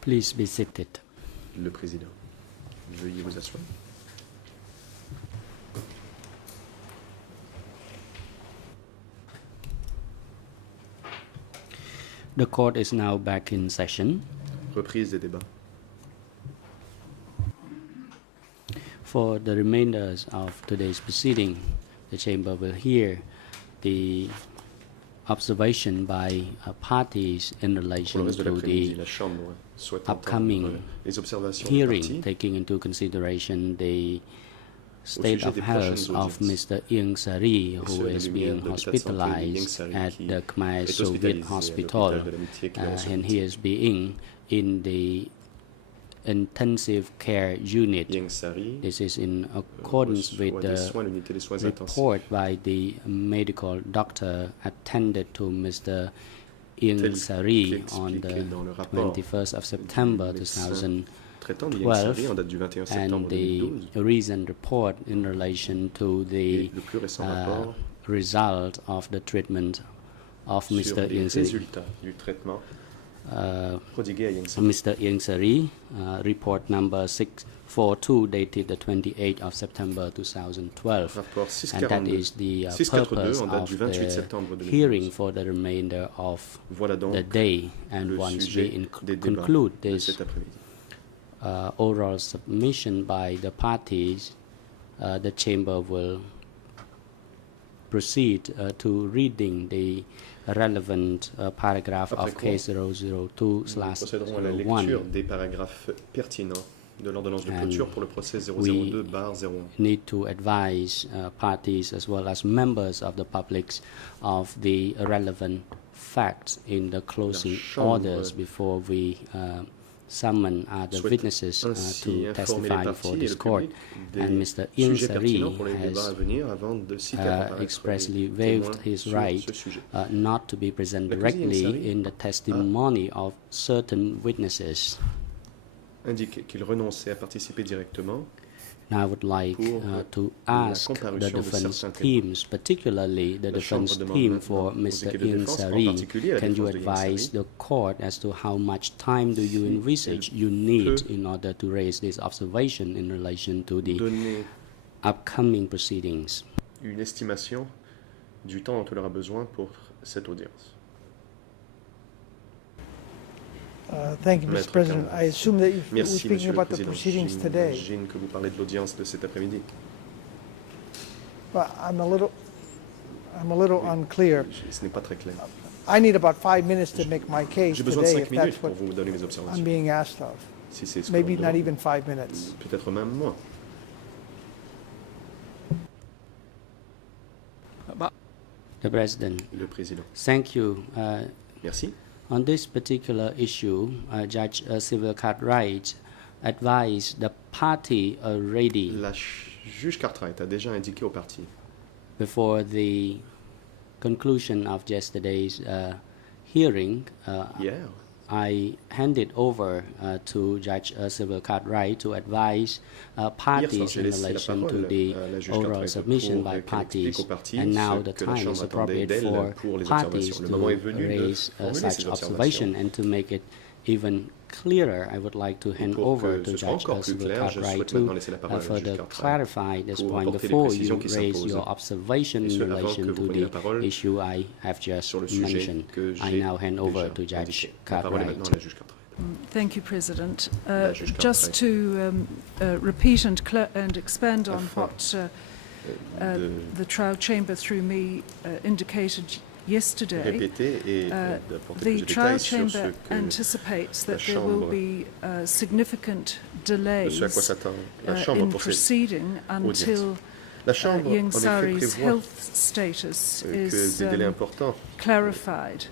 Please be seated. Le président. Veuillez vous asseoir. The court is now back in session. Reprise des débats. For the remainders of today's proceeding, the chamber will hear the observation by parties in relation to the upcoming hearing, taking into consideration the state of health of Mr. Ieng Sari, who is being hospitalized at the Khmer Soviet Hospital, and he is being in the intensive care unit. This is in accordance with the report by the medical doctor attended to Mr. Ieng Sari on the 21st of September 2012, and the recent report in relation to the result of the treatment of Mr. Ieng Sari. Mr. Ieng Sari, report number 642 dated the 28th of September 2012, and that is the purpose of the hearing for the remainder of the day. And once we conclude this oral submission by the parties, the chamber will proceed to reading the relevant paragraph of case 002/01. Des paragraphes pertinents de l'ordonnance de clôture pour le procès 002/01. Need to advise parties as well as members of the public of the relevant facts in the closing orders before we summon other witnesses to testify before this court. And Mr. Ieng Sari has expressly waived his right not to be present directly in the testimony of certain witnesses. Indique qu'il renonçait à participer directement. Now I would like to ask the defense teams, particularly the defense team for Mr. Ieng Sari, can you advise the court as to how much time do you envisage you need in order to raise this observation in relation to the upcoming proceedings? Une estimation du temps dont il aura besoin pour cette audience. Thank you, Mr. President. I assume that you're Merci, speaking about the proceedings today. J'imagine que vous parlez de l'audience de cet après-midi. But I'm a little unclear. Ce n'est pas très clair. I need about 5 minutes to make my case J'ai besoin de today, 5 if minutes that's pour what vous donner mes I'm observations. being asked of. Si c'est ce Maybe qu'on not demande. even 5 minutes. Peut-être même moins. The President. Le président. Thank you. Merci. On this particular issue, Judge Civil Cartwright advised the party already La juge Cartwright a déjà indiqué aux parties before the conclusion of yesterday's hearing. hier. I handed over to Judge Civil Cartwright to advise parties in relation to the oral submission by parties, and now the time is appropriate for parties to raise such observation. And to make it even clearer, I would like to hand over to Judge Civil Cartwright to further clarify this point before you raise your observation in relation to the issue I have just mentioned. I now hand over to Judge Cartwright. Thank you, President. Just to repeat and expand on what the trial chamber through me indicated yesterday, the trial chamber anticipates that there will be significant delays in proceeding until Ieng Sari's health status is clarified.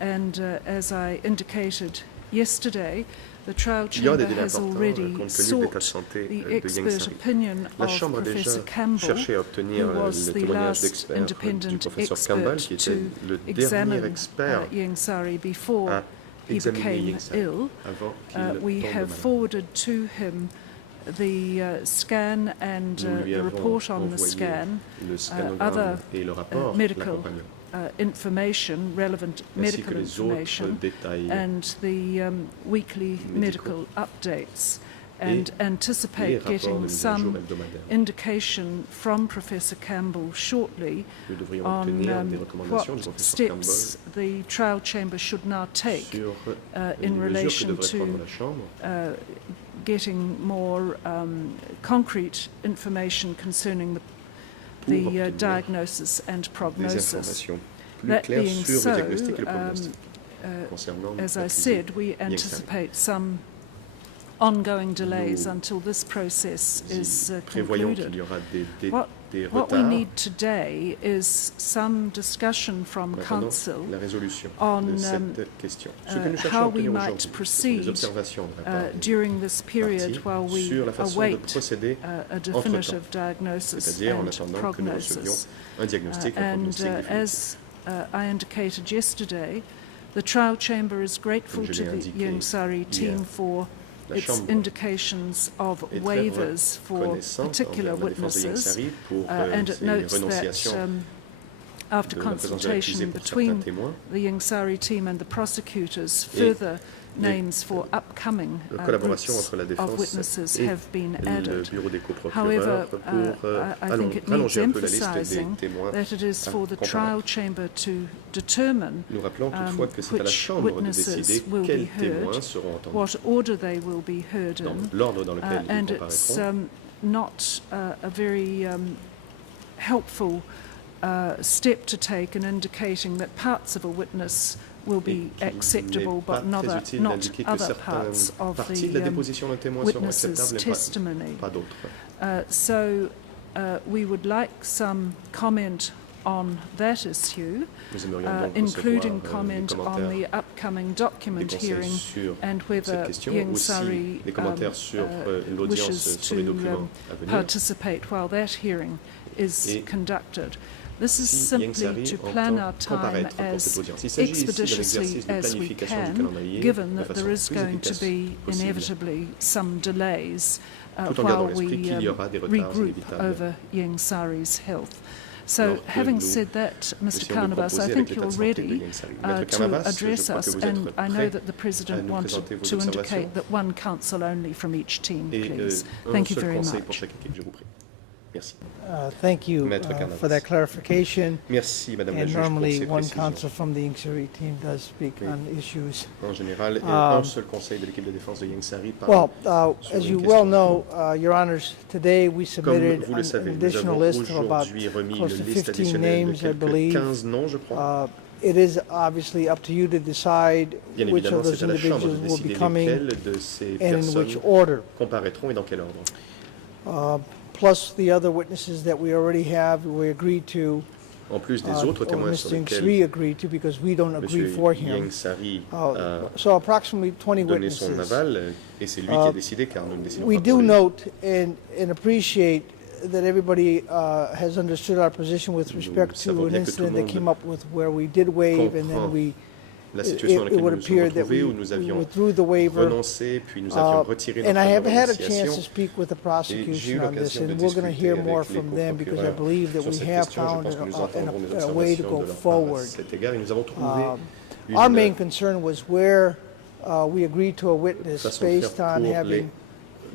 And as I indicated yesterday, the trial chamber has already sought the expert opinion of Professor Campbell, who was the last independent expert to examine Ieng Sari before he became ill. We have forwarded to him the scan and the report on the scan, other medical information, relevant medical information, and the weekly medical updates, and anticipate getting some indication from Professor Campbell shortly on what steps the trial chamber should now take in relation to getting more concrete information concerning the diagnosis and prognosis. That being so, as I said, we anticipate some ongoing delays until this process is concluded. What we need today is some discussion from Council on how we might proceed during this period while we await a definitive diagnosis and prognosis. And as I indicated yesterday, the trial chamber is grateful to the Youngsari team for its indications of waivers for particular witnesses, and it notes that after consultation between the Youngsari team and the prosecutors, further names for upcoming groups of witnesses have been added. However, I think it needs emphasising that it is for the trial chamber to determine which witnesses will be heard, what order they will be heard in, and it's not a very helpful step to take in indicating that parts of a witness will be acceptable, but not other parts of the witness's testimony. So we would like some comment on that issue, including comment on the upcoming document hearing and whether Youngsari wishes to participate while that hearing is conducted. This is simply to plan our time as expeditiously as we can, given that there is going to be inevitably some delays while we regroup over Youngsari's health. So, having said that, Mr. Carnavas, I think you're ready to address us, and I know that the President wanted to indicate that one counsel only from each team, please. Thank you very much. Thank you for that clarification. Merci, Madame la and Juge, normally pour ces one précisions. counsel from the Youngsari team does speak on issues. En général, un seul conseil de l'équipe de défense de Youngsari parle Well, sur as une you question. well know, Your Honors, today we Comme submitted vous le an savez, nous additional avons list of about aujourd'hui remis close to une liste 15 additionnelle de names, I quelques believe. 15 noms, je crois. It is obviously up to you to decide Bien which évidemment, of those c'est à la Chambre de individuals will be décider coming lesquels de ces and in which personnes order. comparaîtront et dans quel ordre. Plus the other witnesses that we already have, we agreed to, En plus des autres or témoins sur Mr. lesquels Youngsari agreed to, because we don't agree M. for him. Youngsari a So approximately 20 donné son witnesses. aval, et c'est lui qui a décidé, car nous ne décidons We pas do pour lui. note and appreciate that everybody has understood our position with respect savons to an bien que tout le incident that monde came up with where we did waive and then comprend la it situation dans laquelle would nous nous sommes appear that retrouvés, we où nous avions withdrew the waiver. renoncé, puis nous avions retiré And I notre have had a chance to renonciation. speak with the j'ai eu prosecution on this, l'occasion de and we're going to hear discuter more avec les from them because I co-procureurs believe that sur we cette have question. Je found pense que nous entendrons des a way to observations go de leur part à forward. cet égard, et nous avons trouvé Our une main concern was where we agreed to a witness façon de based faire on pour having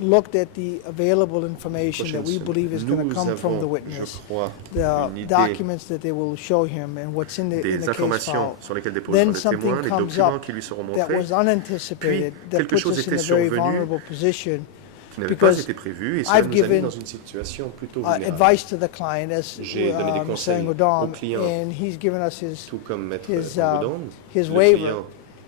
looked at the available information that we believe is going to Nous come from the avons, witness, je crois, the une idée documents that they will show him and what's in the des case informations file. sur lesquelles déposent Then les témoins, something les comes documents up qui lui seront that montrés, was unanticipated, Puis, that quelque puts chose us in était a very survenu vulnerable position. qui n'avait pas because été prévu, et cela I've nous a mis given, dans une situation plutôt vulnérable. Advice to the client as J'ai donné des Mr. conseils Angodon, au client, and he's given us tout comme Maître his Angodon, his le waiver. client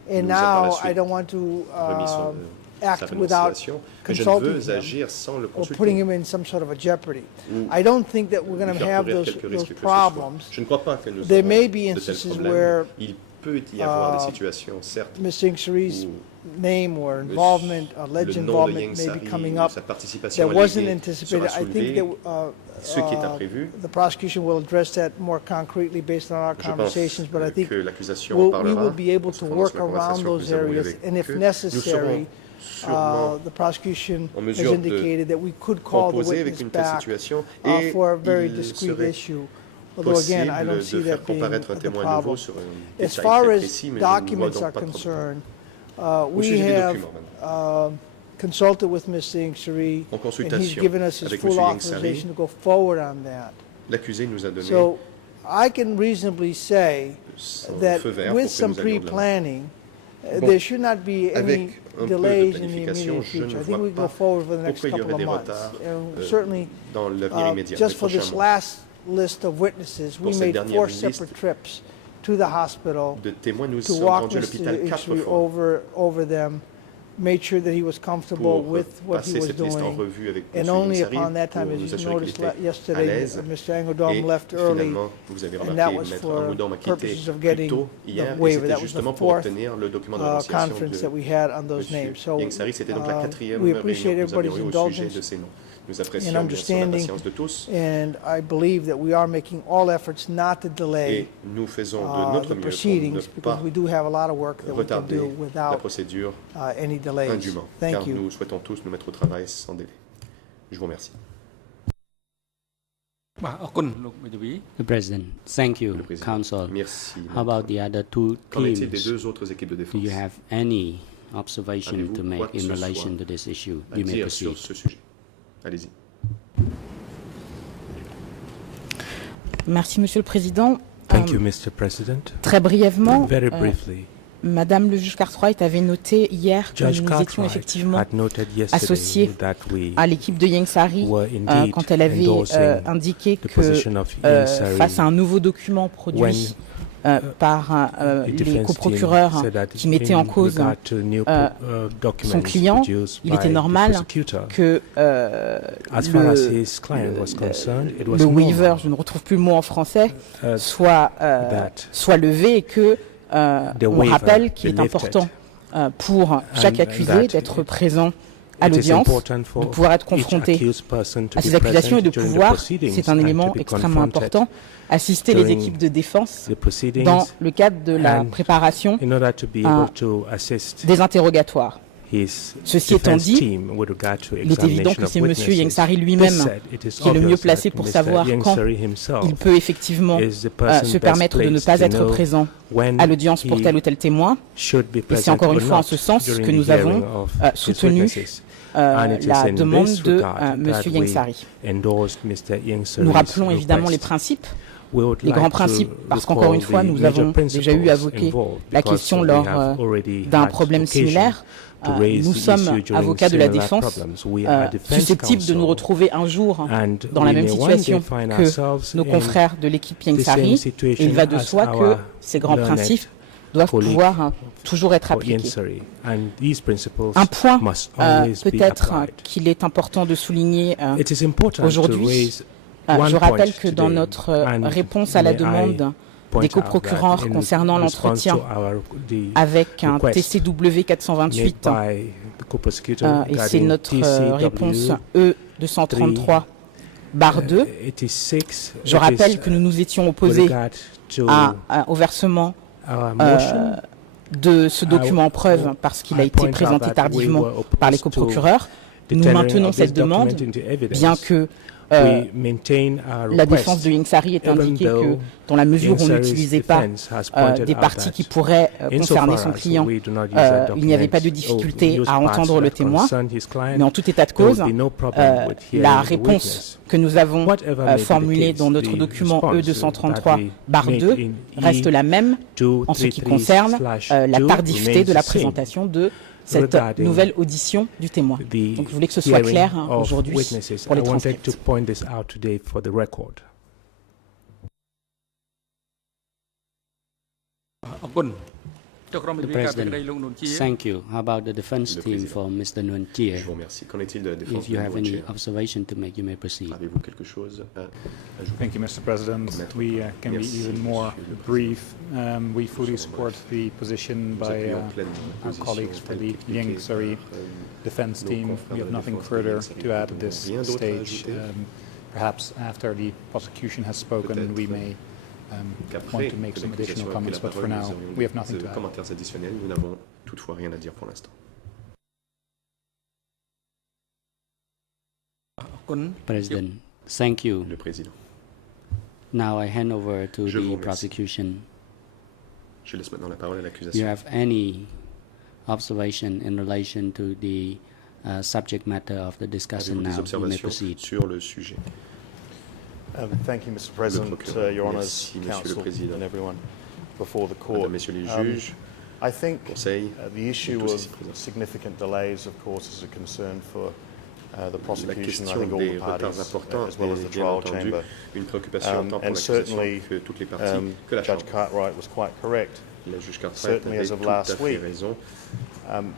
And nous a par la now suite I don't want to remis sa act without renonciation, mais je ne consulting veux him agir sans le or putting consulter. him in some sort of a jeopardy. Ou I don't think that we're going lui to faire have courir those quelques risques que ce soit. problems. Je ne crois pas que nous There aurons may be de tels instances problèmes. where Il peut y avoir des situations, certes, Mr. Youngsari's où name or involvement, alleged le nom de involvement may be Youngsari coming ou up sa participation that wasn't alléguée anticipated. sera I think soulevée. Ce qui est that imprévu, the prosecution will address that more concretely based on our je pense conversations, but I think que l'accusation en we parlera. will be able to pendant work la around conversation que those nous avons eue areas, avec and if eux. Nous necessary, serons sûrement the prosecution en has mesure indicated that we could call the composer avec witness une telle back situation et for a very il discrete serait issue. Although again, I possible don't de see faire that being comparaître un the témoin nouveau problem. sur un As détail far très as précis, mais je ne vois documents donc are pas de problème. concerned, Au we sujet des have documents, maintenant. consulted with Mr. Ingsari, En and he's consultation given us his avec full M. Ingsari, authorization to go forward on that. l'accusé nous a donné So I can reasonably say son that feu vert with pour que some nous allions de l'avant. pre-planning, Bon, there should not be any avec un peu de delays in the planification, immediate je ne future. I vois think we can go pas forward for the next pourquoi il y couple aurait of des months. retards And certainly, dans l'avenir immédiat, just les for this prochains mois. last list of witnesses, Pour we cette made dernière 4 liste separate trips to the hospital de témoins, nous to sommes walk rendus à Mr. l'hôpital 4 Ingsari fois over them, made sure that he was comfortable pour with what he passer was cette liste en doing. revue avec And M. only Ingsari upon that pour time, as nous you assurer qu'il noticed était à yesterday, l'aise. Mr. Et Engeldahl left early, finalement, vous avez and that remarqué, was Maître for Arnaudon a quitté purposes of plus getting tôt the hier, et waiver. c'était That was the justement pour fourth obtenir le document de renonciation conference that de we had on those M. names. So Ingsari. C'était donc la quatrième we réunion appreciate que nous avions everybody's eue au sujet de indulgence ces noms. Nous and apprécions bien sûr la understanding, patience de tous and I believe that we are making all efforts not to delay et nous faisons de notre the mieux pour ne proceedings because pas we do have a lot of work that we can retarder do la without procédure any delays. indûment, Thank car you. nous souhaitons tous nous mettre au travail sans délai. Je vous remercie. The President, thank you, Le président. Counsel. Merci. How maître. about the other two Qu'en est-il des teams? deux autres équipes de Do défense you have any observation Avez-vous to quoi make que in ce relation soit to this issue? à You may dire proceed. sur ce sujet? Allez-y. Merci, Monsieur le Président. Thank you, Mr. President. Très brièvement, Very briefly, Madame le juge Cartwright avait noté hier que Judge nous étions Cartwright effectivement had noted associés yesterday that we à l'équipe de Ingsari were indeed quand elle avait endorsing indiqué the que position of Ingsari face à un nouveau document produit par les defense coprocureurs team said that qui mettaient en in cause regard to new documents son client, produced il by était the normal prosecutor. que As far as his client was concerned, it was le waiver, normal je ne retrouve plus le mot en français, uh, soit levé et que the on waiver rappelle qu'il be est lifted. important pour chaque And accusé that d'être présent à It is l'audience, important for de pouvoir être each confronté accused person to à be ces accusations et de present during the pouvoir, proceedings c'est un and élément to be extrêmement confronted important, assister les during équipes de défense the proceedings dans le cadre de la and préparation in order to be able to assist des interrogatoires. his Ceci étant defense dit, team with regard to il est évident examination que of c'est M. witnesses. Ingsari lui-même This said, it is qui est le mieux obvious placé that pour Mr. savoir quand Ingsari himself il peut effectivement is the person se best permettre de ne placed pas to être know présent when à l'audience pour he tel ou tel témoin. should be Et c'est present encore une or fois en not ce sens during que the nous avons hearing of his soutenu witnesses. And it is la in demande this de regard M. that we Ingsari. endorsed Mr. Ingsari's Nous rappelons évidemment les request. principes, We would les like grands to principes, parce recall qu'encore une fois, the nous major avons déjà eu principles à évoquer involved la because question we lors have already d'un had problème occasion similaire. to raise Nous the sommes issue during avocats de la similar défense, problems. We are defense susceptibles de nous counsel, retrouver un jour and dans la we même may one day situation find que ourselves nos in confrères de l'équipe the same Ingsari. Et situation il va de as soi que our ces grands learned principes doivent colleague pouvoir toujours être for appliqués. Ingsari. And these principles Un point must always be peut-être applied. qu'il est important de souligner It is important to aujourd'hui. raise one Je rappelle point que dans today, notre and réponse à la may I demande point des out that coprocureurs in concernant response l'entretien to the avec un request TCW made 428, by the co-prosecutor et c'est regarding notre TCW réponse E233/2. 86, Je it rappelle is, que nous nous étions with opposés regard to au versement our motion. de ce document en preuve parce qu'il a I été point out présenté that we tardivement were par les opposed to coprocureurs. the Nous tendering maintenons of this cette demande, document into evidence. bien que We maintain our la défense request, de Ingsari est even indiqué que though dans la mesure où on Ingsari's n'utilisait pas defense has pointed des out parties that qui pourraient concerner insofar son as client, we do not use that il n'y avait pas de document, difficulté use à parts entendre le that témoin. concern his client, Mais en tout état de there would cause, be no problem with hearing la the réponse witness. que nous avons Whatever may be the formulée case, dans notre the document response that we made E233/2 in reste la même en ce qui concerne la tardivité de la présentation de cette regarding nouvelle audition du témoin. the Donc je voulais que ce soit hearing clair of aujourd'hui witnesses. pour les I wanted to transcripts. point this out today for the record. The President, thank you. How about the defense Le team président. for Mr. Nguyen? Je vous remercie. Qu'en est-il de la défense If you de have Nguyen? any observation to make, you may proceed. Avez-vous quelque chose à ajouter? Thank you, Mr. President. We can be Merci, even more Monsieur le brief. We fully support the position Nous by appuyons pleinement our la colleagues position for telle the qu'expliquée Ingsari par, defense nos team. confrères We de have la nothing défense further Ingsari. to add at Nous this n'avons rien d'autre à stage. ajouter. Perhaps after the prosecution has spoken, we may Qu'après want to make que some l'accusation additional a pris comments, la but for parole, nous now, aurions we have nothing des to add. commentaires additionnels. Nous n'avons toutefois rien à dire pour l'instant. President, thank you. Le président. Now I hand over to Je vous the remercie. prosecution. Je laisse maintenant la parole à You l'accusation. have any observation in relation to the subject matter of the discussion Avez-vous des now? You may observations proceed. sur le sujet? Thank you, Mr. President, procureur. Your Honours, Merci, Monsieur le Counsel, Président. and everyone before the court. Mesdames, Messieurs les juges, I think Conseil, the issue tous of ici présents. significant delays, of course, is a concern for the La prosecution. I question think all des the retards parties, importants as well as est the bien trial entendu chamber. une préoccupation tant pour And l'accusation certainly, que toutes les parties, que la Judge Chambre. Cartwright was quite correct. La juge Cartwright Certainly, avait as of tout à last fait week, raison.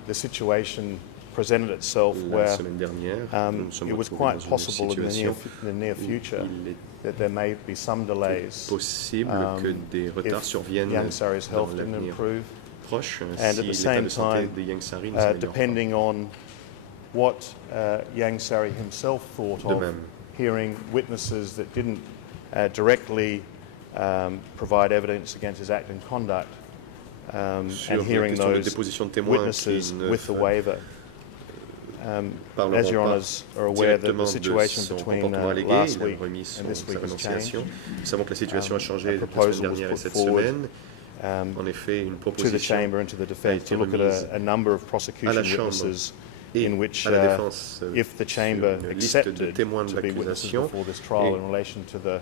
The situation presented itself La where semaine dernière, nous nous sommes it was retrouvés quite dans une possible in situation the near où future il that there may be some est delays possible que des retards if surviennent Yang Sari's dans health didn't l'avenir improve. proche And at si the l'état same de santé time, de Yang Sari ne s'améliore pas. depending on what Yang Sari himself thought De of même. hearing witnesses that didn't directly provide evidence against his act and conduct, Sur and la hearing question de those déposition de témoins witnesses qui ne with the waiver. parleront As Your pas Honours are aware that directement the de situation son between comportement allégué, last il a week remis and this sa week has renonciation. changed. Nous savons que la situation a changé A la proposal semaine was dernière et put cette forward, semaine. En effet, une to the proposition chamber and to the a defence été to look at remise a number of à prosecution la Chambre witnesses et in which, à la défense if the sur chamber une liste de accepted témoins de to be witnesses l'accusation before this trial et in relation to the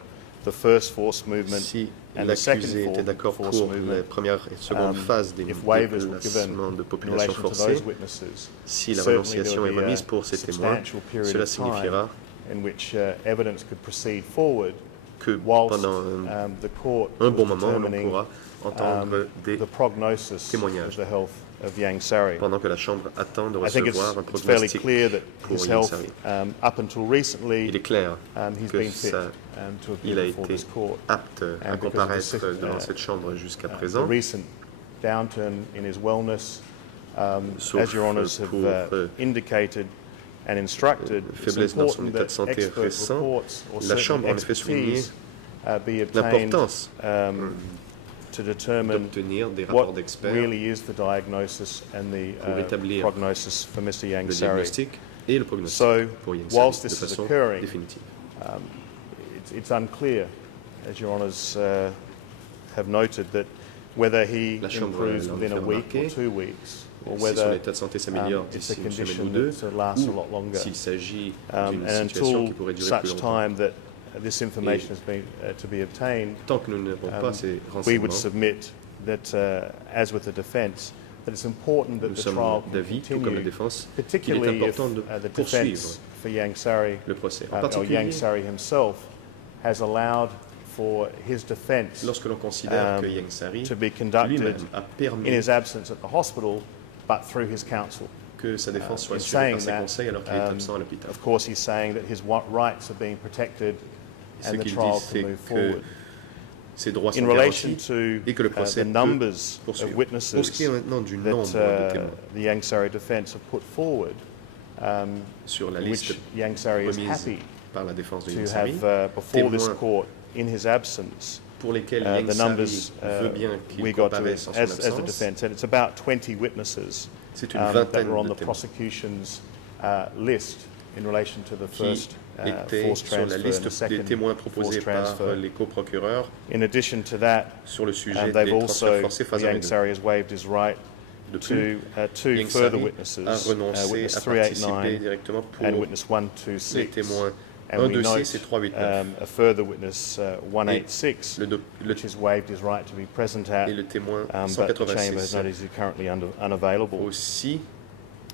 first force movement si and the second l'accusé était d'accord pour force la movement, première et seconde phase des if waivers were given déplacements de in population relation to forcée, those witnesses, si la certainly there renonciation est would be remise a pour ces témoins, substantial period cela of time signifiera in which evidence could proceed forward que whilst pendant the court un was bon moment, l'on determining pourra entendre des the prognosis témoignages. of the health of Yang Sari. pendant que la Chambre attend de I think recevoir un it's fairly prognostic clear that pour his Yang health, Sari. up until recently, Il est clair he's que been fit ça, to il a appear before été this court. apte à And because of the comparaître devant cette Chambre jusqu'à The présent, recent downturn in his wellness, sauf as your honours have pour indicated and instructed, it's faiblesse dans son important état de that santé expert récent. reports or La certain Chambre a en effet souligné expertise be obtained l'importance to determine d'obtenir des rapports what d'experts, really is the diagnosis and the pour établir prognosis for Mr. Yang le Sari. diagnostic et le prognostic So, pour Yang whilst Sari de this is façon occurring, définitive. It's unclear, as your honours have noted, that whether he La Chambre improves l'a within a fait week or remarquer, 2 weeks, or Si son whether état de santé s'améliore it's a d'ici une semaine ou condition deux, that lasts a ou lot longer. s'il s'agit And d'une situation qui until pourrait durer plus such longtemps. time that this information has been to be obtained, Tant que nous n'avons pas ces we would renseignements, submit that, as with the defence, that it's important that nous the sommes trial d'avis, tout comme la continue, défense, qu'il est particularly if important de the poursuivre defence for Yang Sari, le procès. En or particulier, Yang Sari himself, has allowed for his defence lorsque l'on considère que Yang Sari to be conducted lui-même a in permis his absence at the hospital, but through his counsel. que sa défense soit In assurée saying par ses that, conseils alors qu'il est absent à l'hôpital. Of course, he's saying that his rights are being protected Ce and the qu'il trial dit, c'est can move que forward. ses droits sont In relation garantis to et que le procès the peut numbers poursuivre. of Pour ce qui est witnesses maintenant du that nombre de témoins the Yang Sari defence have put forward, sur la which liste Yang Sari is remise happy par la défense de to Yang Sari, have before this témoins court in his absence. pour lesquels Yang The Sari numbers veut bien we qu'il got to, comparaisse en son as the absence. defence, and it's about 20 witnesses C'est une that vingtaine were on de the témoins prosecution's list in relation to the qui first étaient forced sur la transfer and the liste des second témoins proposés forced par transfer. les coprocureurs In addition to that, sur le sujet they've des transferts also, forcés phase 1 et Yang 2. Sari has waived his right De to plus, two Yang further Sari witnesses, a renoncé witness à participer 389 directement pour and witness les 126. témoins And we 126 et note 389. a further witness 186, Le which has waived his right to be present at, et le témoin but the chamber has 186 noted he's currently unavailable. aussi,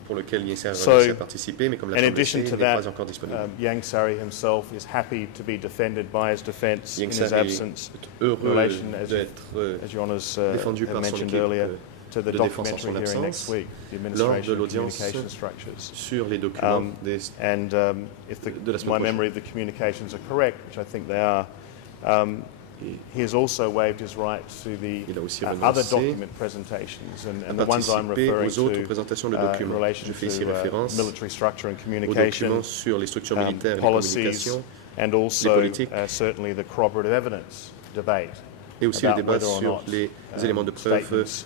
pour lequel Yang Sari a So, renoncé à participer, mais comme la in Chambre le addition sait, to il n'est that, pas encore disponible. Yang Sari himself is happy to be defended by his defence in Yang his Sari absence, est heureux relation, d'être as your honours défendu have par son mentioned équipe earlier, to the de défense en documentary son hearing absence next week, the lors de administration of l'audience communication structures. sur les documents And if de la semaine my prochaine. memory of the communications are correct, which I think they are, he has also waived his right to the Il a aussi other renoncé document presentations, and à the ones I'm participer referring aux autres to présentations de in documents. relation Je fais ici to référence military structure and aux communication, documents sur les structures militaires et les policies, communications, and also politiques. Certainly the corroborative evidence debate et aussi le about débat whether or sur not les éléments de preuve statements,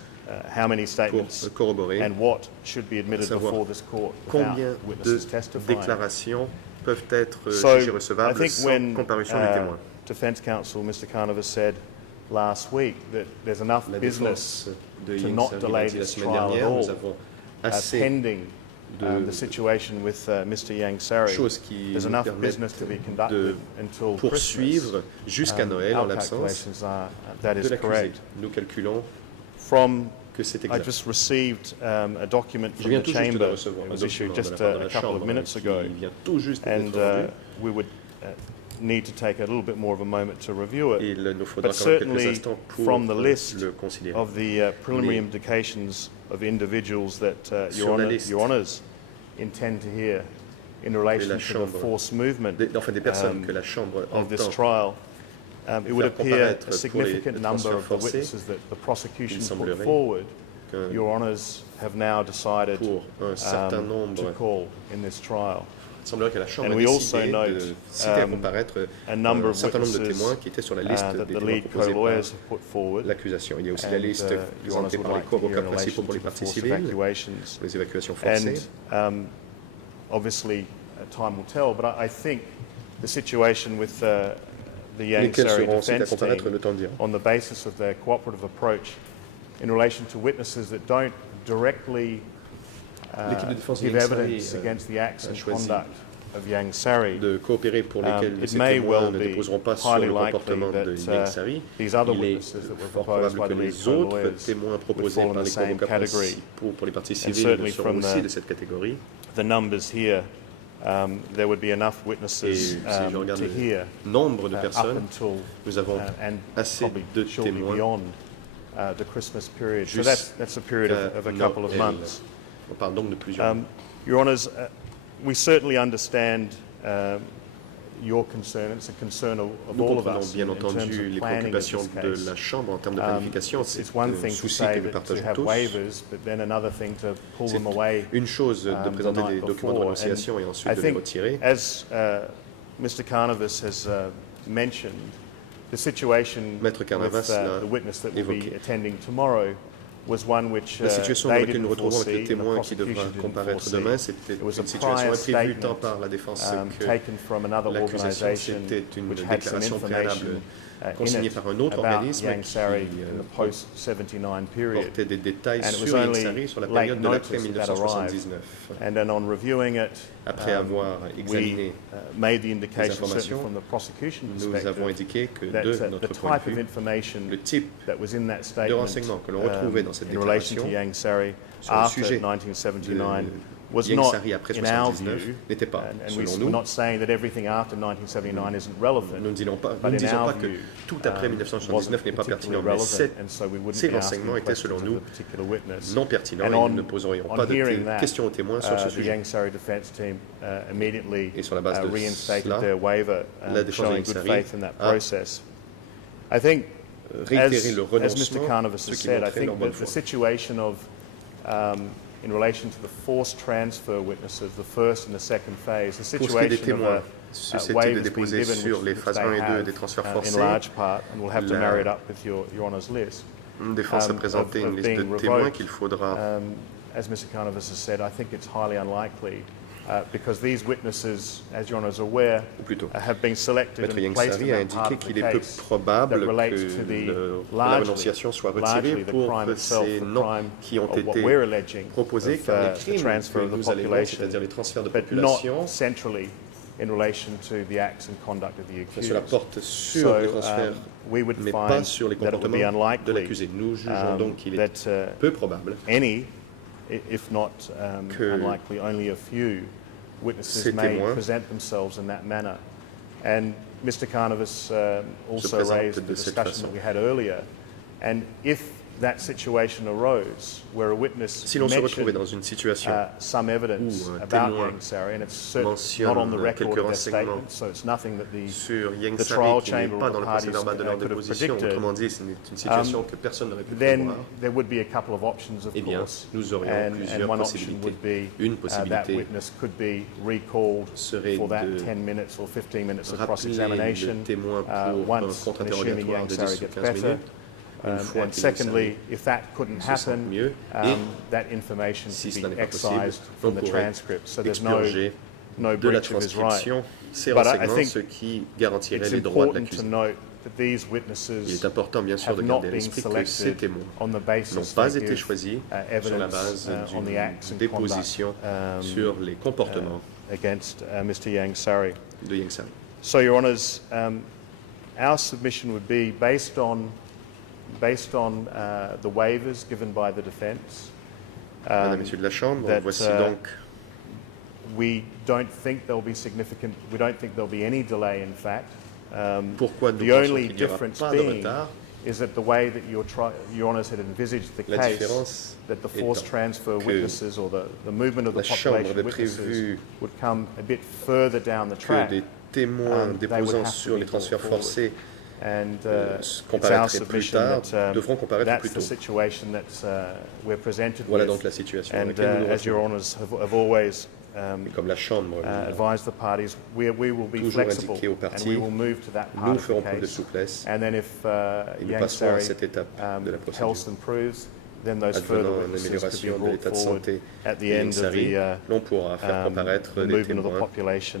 how many pour statements corroborer and what should be admitted savoir before this court without combien de witnesses testifying. déclarations peuvent être So, jugés I recevables think sans when comparution du témoin. Defense Counsel Mr. Carnivus said last week that there's enough La business défense de to Yang not Sari delay l'a dit la this semaine trial at dernière, nous all, avons assez pending de the situation with Mr. Yang Sari. choses qui There's nous enough permettent business to be de conducted until poursuivre jusqu'à Noël en Our l'absence calculations are that de is l'accusé. correct. Nous calculons From que c'est I exact. just received a document Je from viens the tout juste de chamber. recevoir It un was issued document de la just part de a la couple of Chambre minutes qui ago, vient tout juste and d'être rendu. we would need to take a little bit more of a moment to review it. Il nous faudra But quand même quelques certainly instants pour from the list le considérer. of the preliminary Mais indications of individuals that sur la liste Your Honours intend to hear in relation to the Chambre, forced movement enfin des personnes que la Chambre of this entend trial, it would faire appear comparaître a pour significant les number of the transferts witnesses that the prosecution il put semblerait forward, que Your Honours have now decided pour un certain to nombre, call in this trial. il semblerait que la Chambre And a we also décidé note, de citer à comparaître a number un of certain nombre de witnesses témoins qui étaient sur la liste that des the témoins lead proposés co-lawyers par have put forward. l'accusation. Il y a aussi la And, liste Your Honours présentée would par les like to hear co-avocats in principaux relation pour les to the parties forced civiles, evacuations. pour les évacuations forcées. And obviously, time will tell, but I think the situation with the Yang Lesquels Sari seront ensuite à defence comparaître, team, le temps le dira. on the basis of their cooperative approach in relation to witnesses that don't directly L'équipe de défense de give Yang Sari evidence against the acts a and choisi conduct of Yang Sari, de coopérer pour lesquels it ces may témoins well ne be déposeront pas sur highly le likely comportement de that Yang Sari. these other Il est witnesses that were fort proposed probable by que the lead les autres co-lawyers témoins would proposés fall in par the les same co-avocats category. principaux pour les parties And civiles certainly seront from aussi de cette catégorie. the numbers here, there would be enough Et witnesses si je regarde to le hear nombre de up personnes, until nous avons and assez probably de shortly témoins beyond the Christmas period. So jusqu'à that's a period of a couple of Noël. months. On parle donc de plusieurs mois. Your Honours, we certainly understand your concern. It's a concern of Nous all of comprenons us bien in terms entendu of les planning of préoccupations this de case. la Chambre en termes de planification. It's C'est one un thing to souci say que nous that to partageons have tous. waivers, but then another thing to pull them C'est away une chose de the présenter night des documents de before. renonciation et And ensuite I de les think, retirer. as Mr. Carnivus has mentioned, the situation Maître with Carnavas l'a the witness that will be évoqué. attending tomorrow was one which La situation they dans laquelle nous didn't retrouvons avec foresee le and the témoin qui devra prosecution didn't comparaître foresee. demain, c'était It was une a situation prior imprévue tant statement par la défense que taken from another l'accusation. organisation C'était une which had some déclaration préalable information in consignée it par un autre about organisme Yang Sari qui in the post-79 period. portait des détails And it was sur Yang only Sari sur la late période de notice l'après that that arrived. 1979. And then on reviewing it, Après avoir examiné we made the indication, certainly informations, from the prosecution nous avons perspective, indiqué que that de the notre point type de of vue, information le type that was in that de statement renseignements que l'on retrouvait dans cette in relation to déclaration Yang Sari sur le after sujet 1979 de was Yang not, Sari après in our 79 view, n'était pas, and selon we're nous, not saying that everything after 1979 isn't relevant, nous ne disons pas, but nous ne in disons our pas que view, tout après 1979 n'est pas pertinent, mais ces renseignements étaient selon nous non pertinents et nous ne poserions pas de questions aux témoins sur ce the sujet. Yang Sari defense team immediately Et sur la base de reinstated cela, their waiver, la défense de showing Yang good Sari faith in that a process. I think, réitérer le as Mr. renoncement, Carnivus ce has qui said, I montrait leur think bonne that the foi. situation of, in relation to the forced transfer witnesses, the first and the second phase, the Pour ce qui est des situation of témoins a susceptibles de waiver being déposer given, sur les which phases they 1 et 2 have des transferts in forcés, large part, and we'll have to la marry it up with your Honour's list. Une défense a présenté une liste de témoins qu'il faudra As Mr. Carnivus has said, I think it's highly unlikely because these witnesses, as Your Honour is aware, ou plutôt, have been selected Maître and Yang placed in Sari a that part indiqué of the qu'il est peu case probable that relates que to the la renonciation soit retirée largely the pour crime itself, ces the noms crime qui ont of what été we're alleging proposés, of, car les the crimes transfer que of the nous alléguons, population, c'est-à-dire les transferts de but population, not centrally in relation to the acts and conduct of the cela accused. porte sur les transferts, We would mais pas find sur les that it would be comportements de unlikely l'accusé. Nous jugeons donc qu'il est that peu probable any, if not que unlikely, only a few witnesses ces may témoins present themselves in that manner. And Mr. Carnivus also présentent raised de the cette discussion façon. that we had earlier. And if that situation arose where a witness Si l'on se retrouvait mentioned dans une situation some evidence où un about témoin Yang Sari, and it's certainly mentionne not on the record quelques of their renseignements statement, so it's nothing that sur Yang the Sari trial qui n'est chamber pas or dans the le procès parties verbal de leur could have déposition, predicted, autrement dit, c'est une situation que personne n'aurait pu then prévoir. there would be a couple of options, of Eh bien, course. nous aurions And plusieurs one option possibilités. would be Une that possibilité witness could be recalled serait for that de 10 minutes or 15 minutes of rappeler cross-examination le témoin pour un once, and assuming contre-interrogatoire Yang de Sari 10 ou gets 15 better. minutes. Une fois And que secondly, if that couldn't se sent happen, mieux, et that information si could cela be n'est pas possible, excised on from the pourrait transcript. So there's no expurger no de la breach of his right. transcription ces But I renseignements, think ce qui garantirait it's les droits de important to l'accusé. note that these Il witnesses est important bien sûr de have not garder à been l'esprit que ces selected témoins on the n'ont basis pas they été give choisis sur la evidence base on the acts d'une and déposition conduct sur les comportements against Mr. Yang Sari. de Yang Sari. So, Your Honours, our submission would be based on the waivers given by the defence. Mesdames et Messieurs de la Chambre, that, voici donc we don't think there'll be any delay, in fact. pourquoi nous The pensons only qu'il n'y aura difference pas de being retard. is that the way that Your Honours had envisaged the La case, différence that the forced étant transfer que witnesses or the movement of the la Chambre population avait witnesses prévu would come a bit further down the que track. des témoins They would déposant have to sur be les transferts brought forcés And it's our comparaîtraient plus submission tard, that devront comparaître that's plus the tôt. situation that we're presented Voilà with. donc la situation And dans laquelle nous nous as Your retrouvons. Honours have always Et comme la Chambre advised the parties, we will be toujours flexible indiqué aux and parties, we will move to that part nous of the ferons preuve de case. souplesse And then if et nous Yang passerons à Sari cette étape de la procédure. health improves, then those further Advenant une witnesses could be amélioration de brought l'état de forward santé at de the Yang end of Sari, the l'on pourra faire comparaître des movement of the témoins population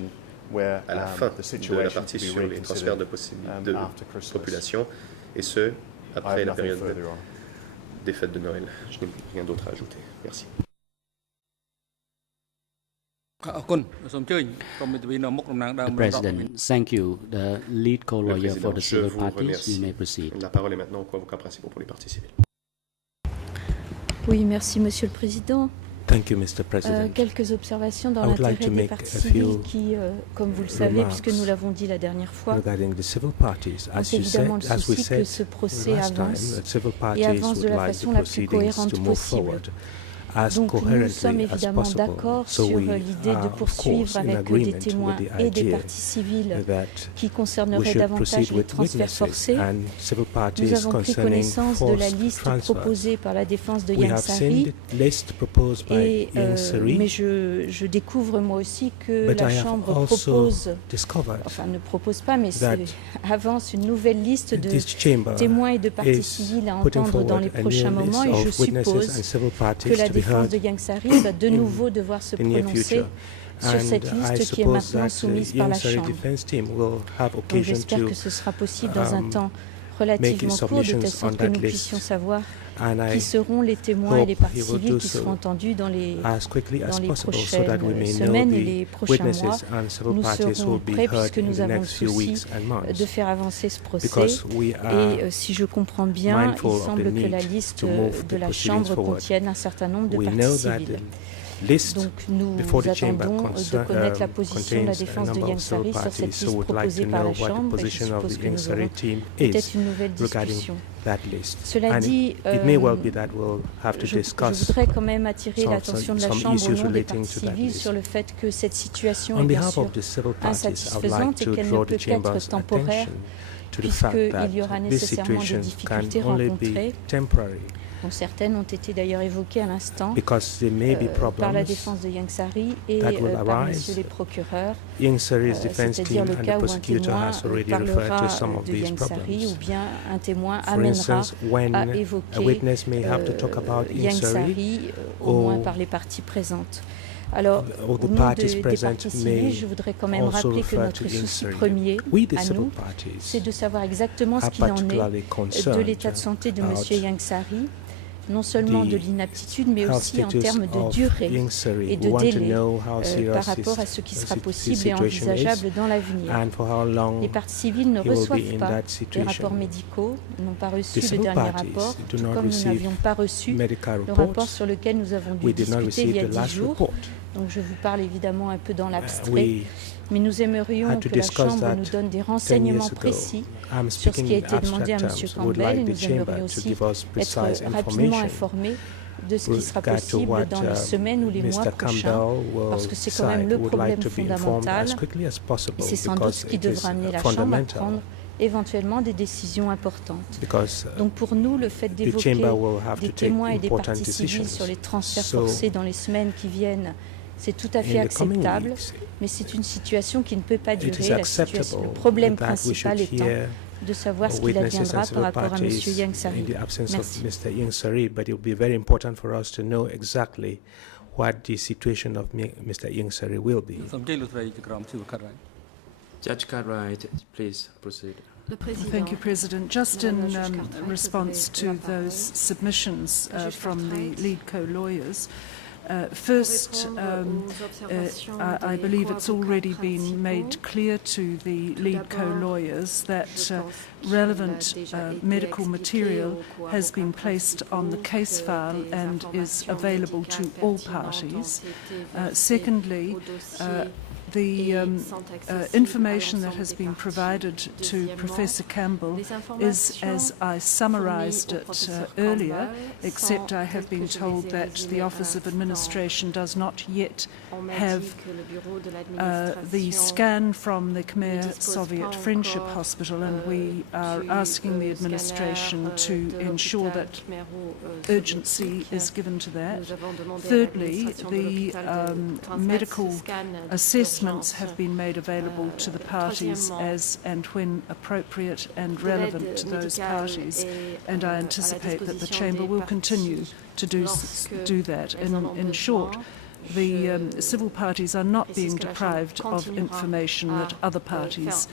where à la fin the de la situation partie could be sur les transferts de, reconsidered de after Christmas. population, et ce, I après have la nothing période further on. des fêtes de Noël. Je n'ai rien d'autre à ajouter. Merci. The President, thank you. The lead Le co-lawyer for Président, the je civil vous parties, remercie. you may proceed. La parole est maintenant aux avocats principaux pour les parties civiles. Oui, merci Monsieur le Président. Thank you, Mr. President. Quelques observations dans I would l'intérêt like to des make parties a civiles few qui, comme vous le savez, remarks puisque nous l'avons dit la dernière fois, regarding the civil parties, ont évidemment le as we souci que said ce procès last time, avance that civil et parties avance de would la like façon the la plus proceedings cohérente to move possible. forward as Donc nous sommes coherently as évidemment possible. d'accord So sur we l'idée de are, of poursuivre course, in avec des agreement témoins with the et des idea parties civiles that qui we concerneraient should davantage proceed les with transferts witnesses forcés. and civil Nous parties avons pris concerning connaissance de la forced liste transfers. proposée par la défense de We Yang have seen Sari. the list proposed by Et, Yang Sari, mais je découvre moi aussi que but la I have Chambre also propose, discovered enfin ne propose pas, mais that avance une nouvelle liste de this chamber témoins et de parties is civiles à putting entendre dans les forward a prochains new list moments, et je of witnesses suppose and civil que parties la to be défense de heard Yang Sari va de nouveau devoir se in the near prononcer future. sur And cette I liste qui est suppose maintenant that soumise the par la Yang Sari Chambre. defense team will have Donc occasion j'espère to que ce sera possible dans un temps make relativement his court, de telle submissions sorte on que that nous list. puissions savoir And I qui seront les témoins et les hope parties he will civiles do qui so seront entendus dans les as quickly as les possible so that we prochaines may know semaines et les the prochains mois. witnesses and civil Nous parties serons will be prêts heard puisque in nous the avons le next few souci weeks and months. de faire avancer ce procès. Because we are Et si je comprends bien, mindful il of the semble que need la liste to move de the la proceedings Chambre forward. contienne un certain nombre de We parties know that civiles. the list Donc nous before the chamber attendons de connaître la position de la contains a défense de number Yang of civil Sari sur parties, cette so liste would like proposée to par know la what the Chambre, et je position of suppose the que Yang nous Sari aurons team peut-être is une nouvelle regarding discussion. that list. Cela And dit, it may well be that we'll have to je discuss voudrais quand même attirer some l'attention de la some Chambre au issues nom des relating parties to that civiles list. sur le fait que cette situation On est bien behalf sûr of the civil parties, I would like insatisfaisante et to qu'elle ne draw peut the chamber's qu'être temporaire attention to the fact that puisqu'il y aura this nécessairement des situation difficultés can only rencontrées, be temporary dont certaines ont été d'ailleurs évoquées à l'instant because there may be par la problems. défense de Yang Sari et that will par arise. messieurs les procureurs, Yang Sari's defense c'est-à-dire team le and cas the où un prosecutor témoin has already referred parlera to some of de these Yang Sari ou problems. bien un témoin For amènera instance, when à a évoquer witness may have to talk about Yang Yang Sari, Sari, au or- moins par les parties présentes. Alors, or the au nom parties des present parties may civiles, je voudrais quand même also rappeler que refer notre to Yang souci Sari. premier We, the à civil nous, parties, c'est de savoir exactement ce are qu'il en est particularly de concerned l'état de santé de M. about Yang Sari, non seulement de the l'inaptitude, mais health aussi en status termes de of durée Yang Sari. et de We want to délai know how serious par rapport à ce qui sera possible et envisageable dans l'avenir. and for how long Les parties civiles ne he will be reçoivent in pas that les situation. rapports médicaux, n'ont pas reçu The le civil dernier parties rapport, do tout not comme nous receive n'avions pas reçu medical le rapport reports. sur lequel nous avons dû We did not discuter il y a receive the 10 last jours. report. Donc je vous parle évidemment un peu dans l'abstrait, We mais nous aimerions had to que la discuss Chambre that nous donne des 10 renseignements years ago. précis I'm sur ce speaking qui a in été demandé à M. abstract terms. Would Campbell, et like the nous chamber aimerions to aussi give us precise être rapidement information informés de ce qui sera regard to possible what dans les semaines ou les mois Mr. prochains, Campbell will parce que c'est quand même decide. le Would problème like to be informed fondamental, as quickly as possible et c'est sans doute because ce qui it is devra amener la Chambre à fundamental. prendre éventuellement des décisions importantes. Because Donc pour nous, le fait the d'évoquer chamber will have des to take témoins et des important parties civiles decisions. sur les transferts So, forcés dans les semaines qui viennent, c'est tout à fait in the coming acceptable, weeks, mais c'est une situation qui ne peut pas it is durer. acceptable Le problème that we principal should étant hear de savoir ce qu'il witnesses adviendra and par civil rapport à M. parties Yang Sari. in the absence Merci. of Mr. Yang Sari, but it will be very important for us to know exactly what the situation of Mr. Ieng Sary will be. Judge Cartwright, please proceed. Thank you, President. Just in response to those submissions from the lead co-lawyers, first, I believe it's already been made clear to the lead co-lawyers that relevant medical material has been placed on the case file and is available to all parties. Secondly, the information that has been provided to Professor Campbell is as I summarised it earlier, except I have been told that the Office of Administration does not yet have the scan from the Khmer Soviet Friendship Hospital, and we are asking the administration to ensure that urgency is given to that. Thirdly, the medical assessments have been made available to the parties as and when appropriate and relevant to those parties, and I anticipate that the Chamber will continue to do that. In short, the civil parties are not being deprived of information that other parties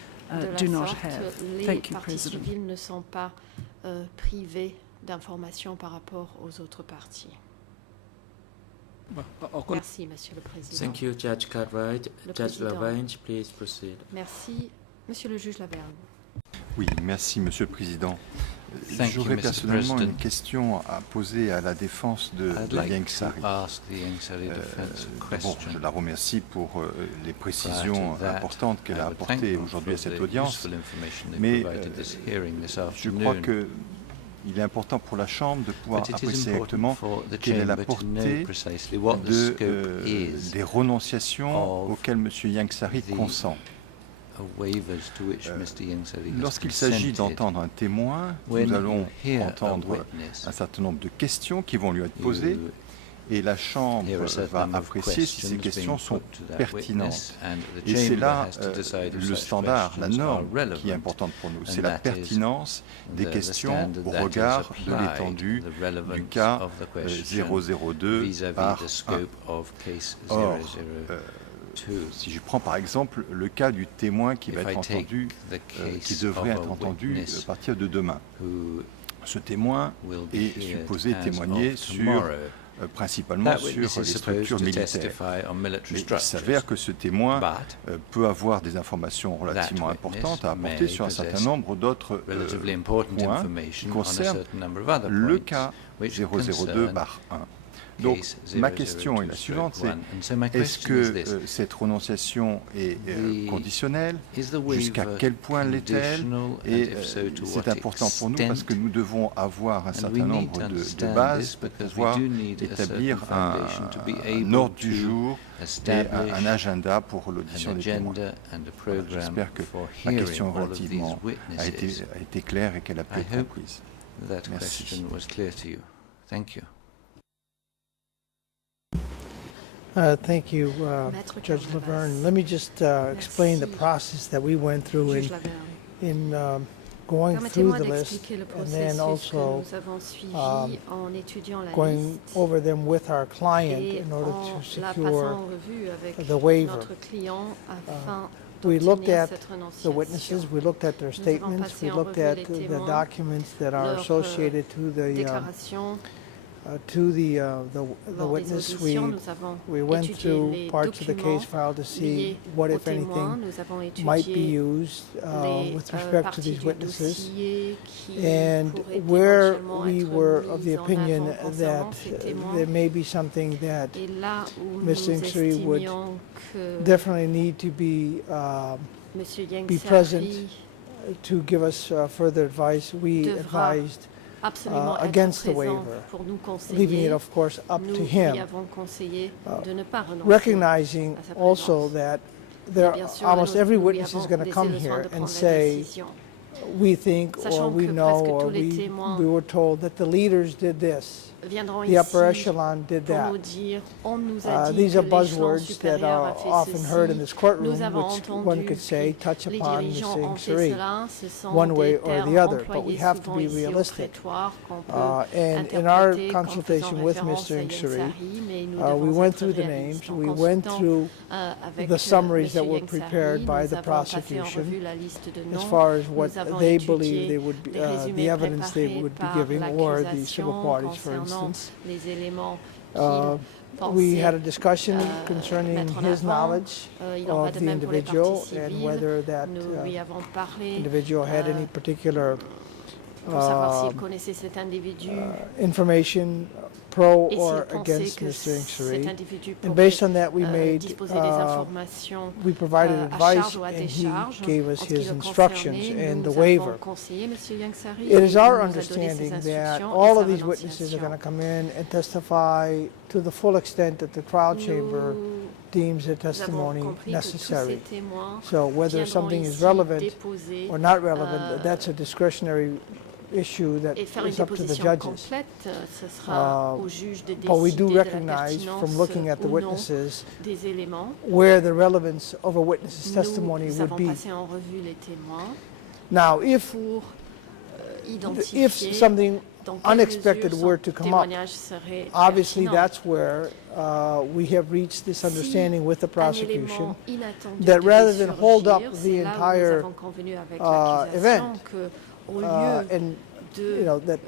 do not have. Thank you, President. Merci, Monsieur le Président. Thank you, Judge Cartwright. Judge Lavergne, please proceed. Merci, Monsieur le juge Lavergne. Oui, merci, Monsieur le Président. J'aurais personnellement une question à poser à la défense de Ieng Sary. Bon, je la remercie pour les précisions importantes qu'elle a apportées aujourd'hui à cette audience, mais je crois que il est important pour la Chambre de pouvoir apprécier exactement quelle est la portée des renonciations auxquelles M. Ieng Sary consent. Lorsqu'il s'agit d'entendre un témoin, nous allons entendre un certain nombre de questions qui vont lui être posées, et la Chambre va apprécier si ces questions sont pertinentes. Et c'est là le standard, la norme qui est importante pour nous. C'est la pertinence des questions au regard de l'étendue du cas 002 par 1. Or, si je prends par exemple le cas du témoin qui va être entendu, qui devrait être entendu à partir de demain. Ce témoin est supposé témoigner principalement sur les structures militaires. Mais il s'avère que ce témoin peut avoir des informations relativement importantes à apporter sur un certain nombre d'autres points qui concernent le cas 002/1. Donc, ma question est la suivante, c'est est-ce que cette renonciation est conditionnelle? Jusqu'à quel point l'est-elle? Et c'est important pour nous parce que nous devons avoir un certain nombre de bases pour pouvoir établir un ordre du jour et un agenda pour l'audition des témoins. Voilà, j'espère que ma question relativement a été claire et qu'elle a pu être comprise. Merci. Thank you, Judge Lavergne. Let me just explain the process that we went through in going through the list, and then also going over them with our client in order to secure the waiver. We looked at the witnesses, we looked at their statements, we looked at the documents that are associated to the witness. We went through parts of the case file to see what, if anything, might be used with respect to these witnesses, and where we were of the opinion that there may be something that Ms. Ieng Sary would definitely need to be present to give us further advice. We advised against the waiver, leaving it, of course, up to him, recognizing also that almost every witness is going to come here and say, we think, or Sachant we que know, presque or tous les témoins we were told that the leaders did this, viendront the upper ici echelon did pour that. nous dire on nous a dit These que are l'échelon buzzwords that supérieur a are fait often heard in ceci, this courtroom, nous avons which one entendu could say que touch les upon dirigeants Mr. ont fait Ingsuri, cela, ce sont one way des or termes the other, but we employés have to souvent be ici au realistic. prétoire qu'on peut And in our interpréter comme faisant consultation with référence Mr. à Ingsuri, Yengsari, mais nous we devons went être through the réalistes. names, En we went consultant through avec the summaries that Monsieur were Yengsari, prepared by nous the avons passé en prosecution revue la liste de as noms, far as what nous avons they étudié believe they would be, les the résumés evidence they préparés would be par giving, or the l'accusation civil parties, for concernant instance. les éléments We had a pensaient discussion concerning mettre en his avant. knowledge Il en va of de the même pour les individual parties and civiles. whether that Nous lui avons parlé individual had any particular pour savoir s'il connaissait cet individu information pro et or s'il pensait against que Mr. cet Ingsuri. individu And based on that, disposer des informations we provided à advice, charge ou à and he décharge. gave us En ce qui his le instructions concernait, and the nous waiver. avons conseillé Monsieur Yengsari, It et is il our nous a donné understanding ses that instructions et all sa of these witnesses are going to renonciation. come in and testify to the full extent that the trial chamber deems their Nous avons testimony compris que tous ces necessary. témoins So whether viendront something is ici relevant déposer, or not relevant, that's a discretionary issue that et faire une is up to the déposition judges. complète, ce sera au juge de But we do décider de la recognize pertinence from looking at the ou non witnesses des éléments. where the relevance of a witness's testimony Nous would avons be. passé en revue les témoins Now, if pour identifier something dans quelle unexpected mesure were son to come up, témoignage serait obviously pertinent. that's where we have reached this understanding with the prosecution Un élément inattendu that devait rather than hold up surgir, the c'est là où nous entire avons convenu avec event, l'accusation que au lieu and de that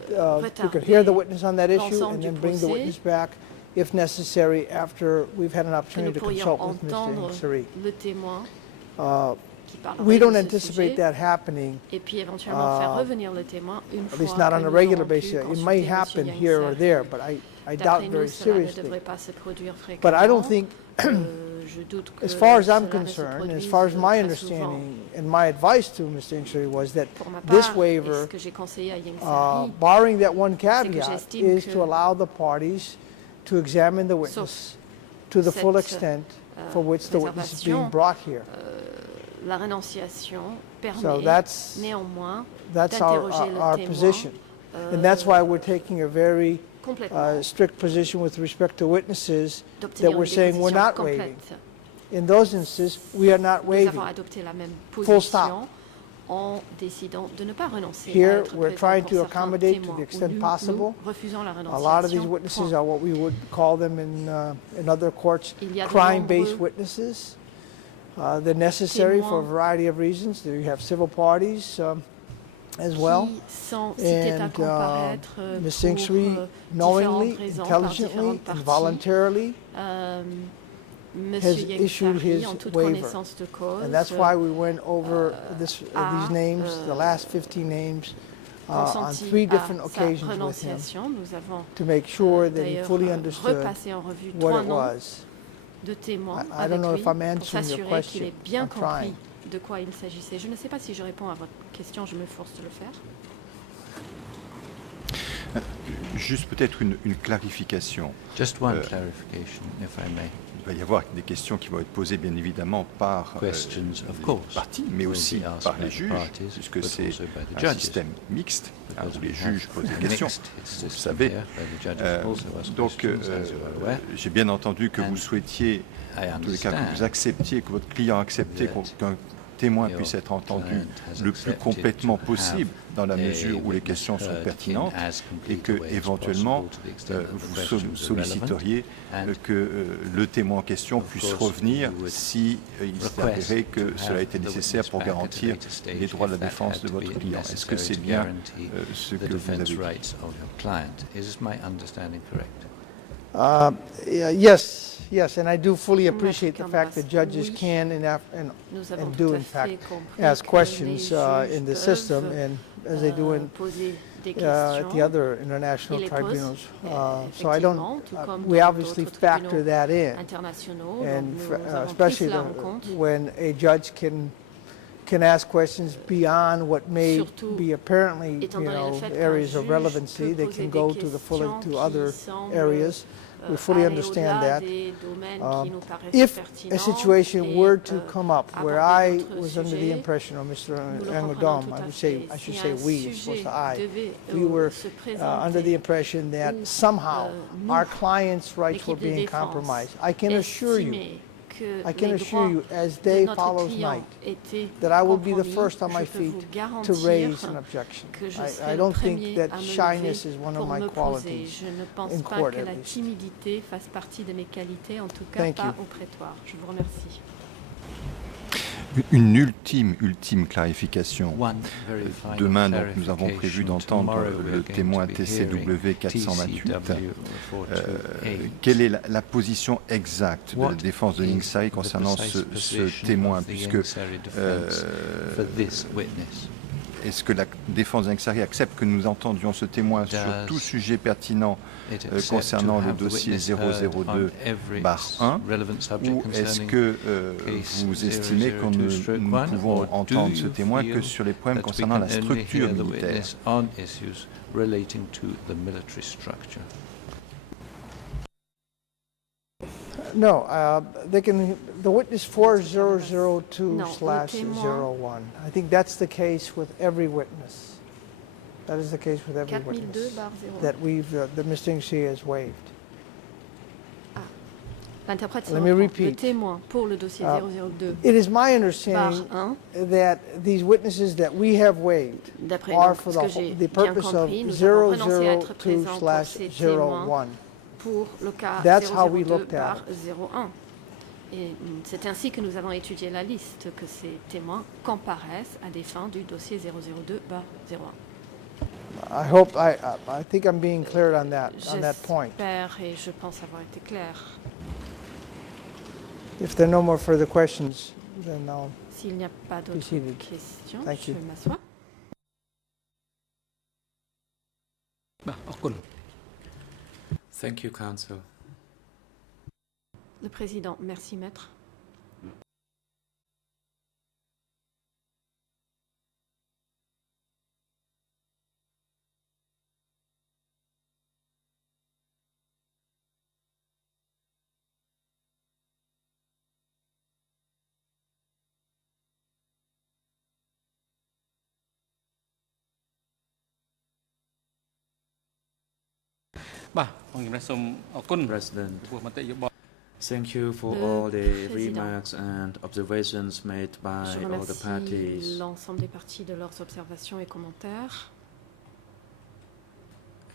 we could hear the witness on that issue l'ensemble and du then bring the procès, witness back if necessary after we've had an que nous opportunity to pourrions consult with Mr. entendre Ingsuri. le témoin qui parlerait We don't de ce anticipate sujet, that happening, et puis éventuellement faire revenir le témoin une at fois least not que on a nous regular aurons pu basis. It consulter may Monsieur happen here or Yengsari. there, but I doubt D'après very nous, cela ne seriously. devrait pas se produire But I don't fréquemment. think, Je doute que as far as I'm cela ne se concerned, as produise far as my très souvent. understanding and my advice to Mr. Ingsuri was that Pour ma this part, et ce waiver, que j'ai conseillé à Yengsari, barring that one c'est que caveat, j'estime is que to allow the parties to examine the witness to the full cette, extent for which the witness is being réservation, brought here. la rénonciation So permet néanmoins that's d'interroger le our témoin position. And that's why we're taking a very complètement, strict position with respect to witnesses that d'obtenir we're une saying we're déposition not waiving. complète. In those instances, we are not Nous waiving. avons adopté la même Full stop. position en décidant de ne pas renoncer à Here, être we're présent trying pour to certains accommodate to témoins, the où extent nous possible. refusons la A lot of these renonciation. witnesses Point. are what we would call them in other courts, Il y a de crime-based nombreux witnesses. They're necessary for a témoins variety of reasons. You have civil parties as well. qui sont cités à And comparaître Ms. pour Ingsuri, différentes knowingly, raisons, par intelligently, différentes and parties. voluntarily, Monsieur has issued Yengsari, his en toute waiver. connaissance de cause, And that's why we went over these a, names, the last 15 names, on consenti 3 à different sa occasions with him renonciation. Nous avons to make sure that he d'ailleurs fully understood repassé en revue what 3 it noms was. de témoins I avec don't know lui if I'm pour answering your s'assurer qu'il ait question. bien I'm compris trying. de quoi il s'agissait. Je ne sais pas si je réponds à votre question, je me force de le faire. Juste peut-être une clarification. Just one clarification, if I may. Il va y avoir des questions qui vont être posées bien évidemment par les parties, mais aussi par les juges, puisque c'est un système mixte, où les juges posent des questions, vous le savez. Donc j'ai bien entendu que vous souhaitiez, en tous les cas que vous acceptiez, que votre client acceptait qu'un témoin puisse être entendu le plus complètement possible dans la mesure où les questions sont pertinentes et que éventuellement vous solliciteriez que le témoin en question puisse revenir si il s'avérait que cela était nécessaire pour garantir les droits de la défense de votre client. Est-ce que c'est bien ce que vous avez dit? Yes, and I do fully appreciate the fact that judges can and do, in fact, ask questions in the system, and as they do at the other international tribunals. So I don't, we obviously factor that in, and especially when a judge can can ask questions beyond what may be apparently, areas of relevancy. They can go to to other areas. We fully understand that. If a situation were to come up where I was under the impression, or Mr. Angodom, I should say we, as opposed to we were under the impression that somehow our clients' rights were being compromised, I can assure you, as day follows night, that I will be the first on my feet to raise an objection. I don't think that shyness is one of my qualities in court, at least. Thank you. Une ultime clarification. Demain, donc, nous avons prévu d'entendre le témoin TCW 428. Quelle est la position exacte de la défense de Ningsari concernant ce témoin, puisque est-ce que la défense de Ningsari accepte que nous entendions ce témoin sur tout sujet pertinent concernant le dossier 002/1, ou est-ce que vous estimez que nous pouvons entendre ce témoin que sur les problèmes concernant la structure militaire? No, the witness 4002/01. I think that's the case with every witness. That is the case with every witness that the Mr. Ningsari has waived. L'interprète, let me repeat. Le témoin pour le dossier 002. It is my understanding that these witnesses that we have waived are for the purpose of 002/01. Pour le cas That's how we looked at it. 01. Et c'est ainsi que nous avons étudié la liste, que ces témoins comparaissent à des fins du dossier 002/01. I think I'm being clear on that point. J'espère et je pense avoir été clair. If there are no more further questions, then I'll S'il n'y a pas d'autres questions, Thank you. je m'assois. Thank you, Counsel. Le président, merci, maître. President, thank you for all the remarks and observations made by all the parties. Je remercie l'ensemble des parties de leurs observations et commentaires.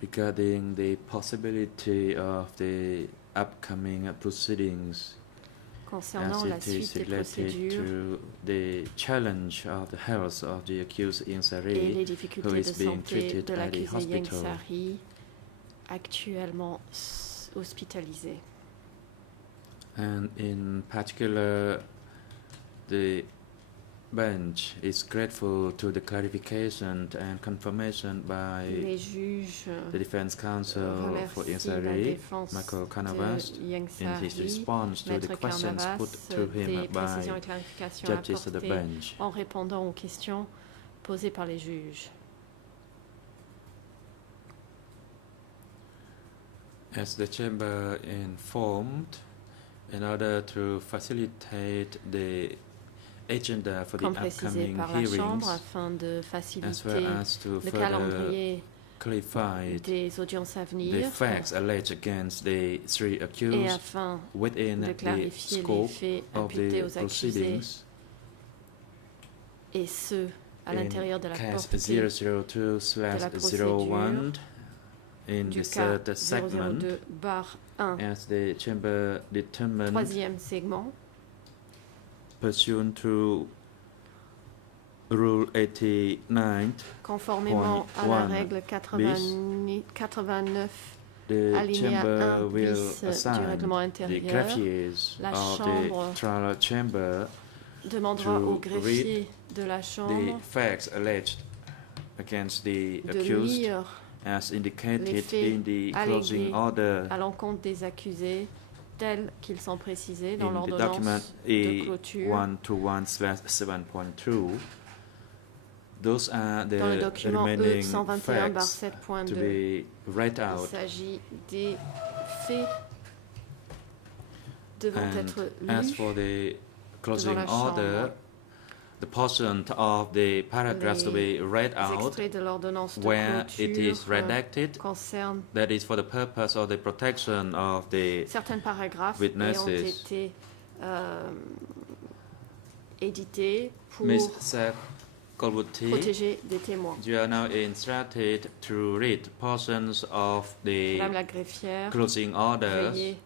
Regarding the possibility of the upcoming proceedings, concernant la suite des procédures to the challenge of the health of the accused Ningsari, who is being treated at the hospital. Actuellement hospitalisé. And in particular, the bench is grateful to the clarification and confirmation by the defense counsel for Ningsari, Michael Canavast, in his response to the questions put to him by judges of the bench. En répondant aux questions posées par les juges. As the chamber informed, in order to facilitate the agenda for the upcoming hearings, as well as to further clarify the facts alleged against the three accused within the scope of the proceedings, et ce, à l'intérieur de la portée de la procédure, in the third segment, as the chamber determined, troisième segment, pursuant to Rule 89, conformément à la règle 89, alinéa 1 bis du règlement intérieur, la Chambre demandera au greffier de la Chambre de lire as indicated in the closing order à l'encontre des accusés tels qu'ils sont précisés dans l'ordonnance de clôture. 121/7.2, those are the dans le document remaining E121/7.2, to be read out. Il s'agit des faits devant être As lus for the devant closing la order, Chambre. the portion of the paragraphs to be read Les out extraits de l'ordonnance de where clôture it is redacted, concernent that is for the purpose of the protection of the certains paragraphes witnesses. ont été édités pour Ms. Sakolbuti, protéger des témoins. you are now instructed to read portions of the Madame la greffière, closing orders. veuillez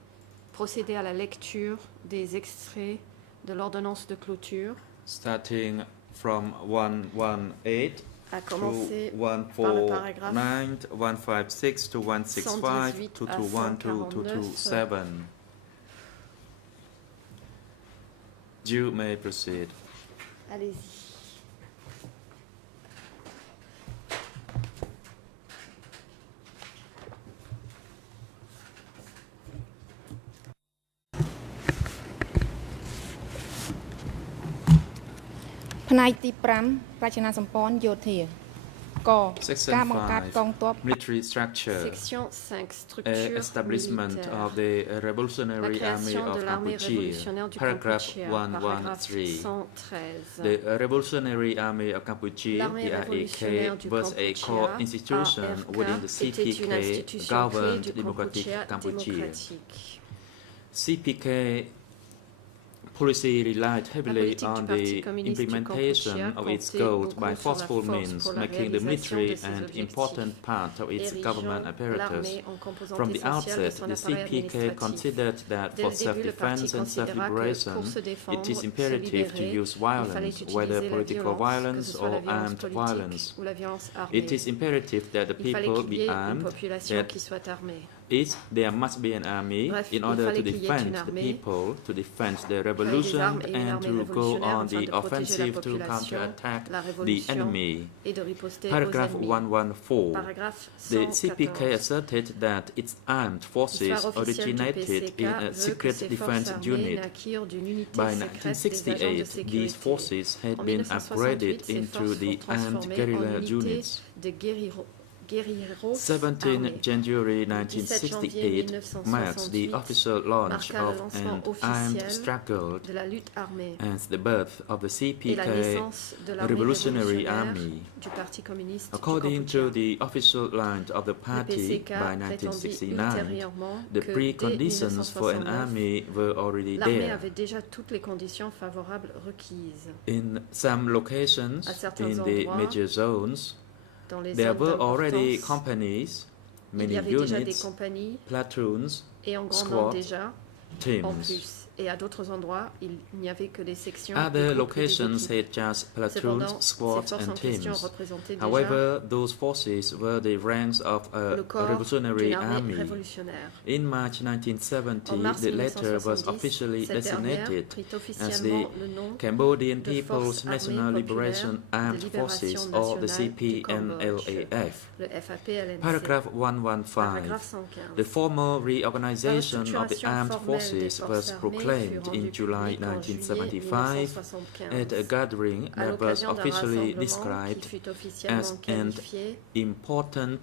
procéder à la lecture des extraits de l'ordonnance de clôture, Starting from 118 à to commencer par le paragraphe 149, 156 to 165 118 to à 212 to 227. You may proceed. Allez-y. Section 5, military structure. Section 5, structure Establishment militaire. of the Revolutionary La Army création of de l'armée Cambodia. révolutionnaire du Paragraph Kampuchea, paragraphe 113. 113. The Revolutionary Army of Cambodia, L'armée the révolutionnaire RAK, du was a core Kampuchea, institution ARK, within the était une CPK institution clé governed du Democratic Kampuchea Cambodia. démocratique. CPK policy relied heavily politique on du Parti the communiste du implementation Kampuchea of its comptait goals beaucoup by sur la forceful force means, pour la making the réalisation military de ses an objectifs. important part of its government Érigeant apparatus. l'armée en composante From the essentielle de outset, son the appareil CPK administratif. considered that Dès for le début, le parti self-defense and considéra que self-liberation, pour se défendre, it is se imperative to libérer, use il fallait violence, utiliser whether la political violence, que violence ce soit la or violence armed politique violence. ou la violence armée. It is imperative that the Il fallait people qu'il y be ait une armed, population that qui soit armée. there must be an army Bref, in il order to fallait qu'il y ait defend une the armée, people, to defend the il fallait des revolution, armes et une and armée to go révolutionnaire on afin the de protéger la offensive to population, counterattack la the révolution enemy. et de riposter Paragraph aux ennemis. 114. Paragraphe The CPK 114. asserted that its armed forces L'histoire officielle du originated PCK in a veut que secret ces defense forces armées unit. naquirent d'une unité By secrète des agents de 1968, sécurité. these forces had En been 1968, upgraded ces into forces the furent armed transformées guerrilla en unités units. de guerrilleros 17 armés. January 17 janvier 1968 marks the 1968 official launch marqua le of lancement an armed officiel struggle de la lutte armée and the birth of the et la CPK naissance de l'armée Revolutionary révolutionnaire Army. du Parti communiste According du to Kampuchea. the official line of the Le party, PCK by prétendit 1969, ultérieurement the que dès preconditions for an 1969, army were already l'armée there. avait déjà toutes les conditions favorables requises. In some locations, À certains in the endroits, major zones, dans les there zones were already d'importance, companies, il many y avait déjà des units, compagnies platoons, et en grand nombre squads, déjà, en teams. plus. Et à d'autres endroits, il n'y avait que des sections. Other des groupes, locations des équipes. had just platoons, Cependant, squads, ces forces and en question teams. représentaient déjà However, those forces were the ranks of a le corps revolutionary d'une armée army. révolutionnaire. In March 1970, En mars the latter was 1970, officially cette dernière designated prit as the officiellement le nom Cambodian de People's Forces National Armées Liberation Populaires Armed de Libération Forces, or the Nationale du Cambodge, CPNLAF. le FAPLNC. Paragraph 115. Paragraphe 115. The formal reorganization of the L'instructuration armed formelle des forces forces was armées proclaimed fut in rendue July publique en juillet 1975 at a gathering à that was l'occasion d'un officially rassemblement described qui fut officiellement as an qualifié important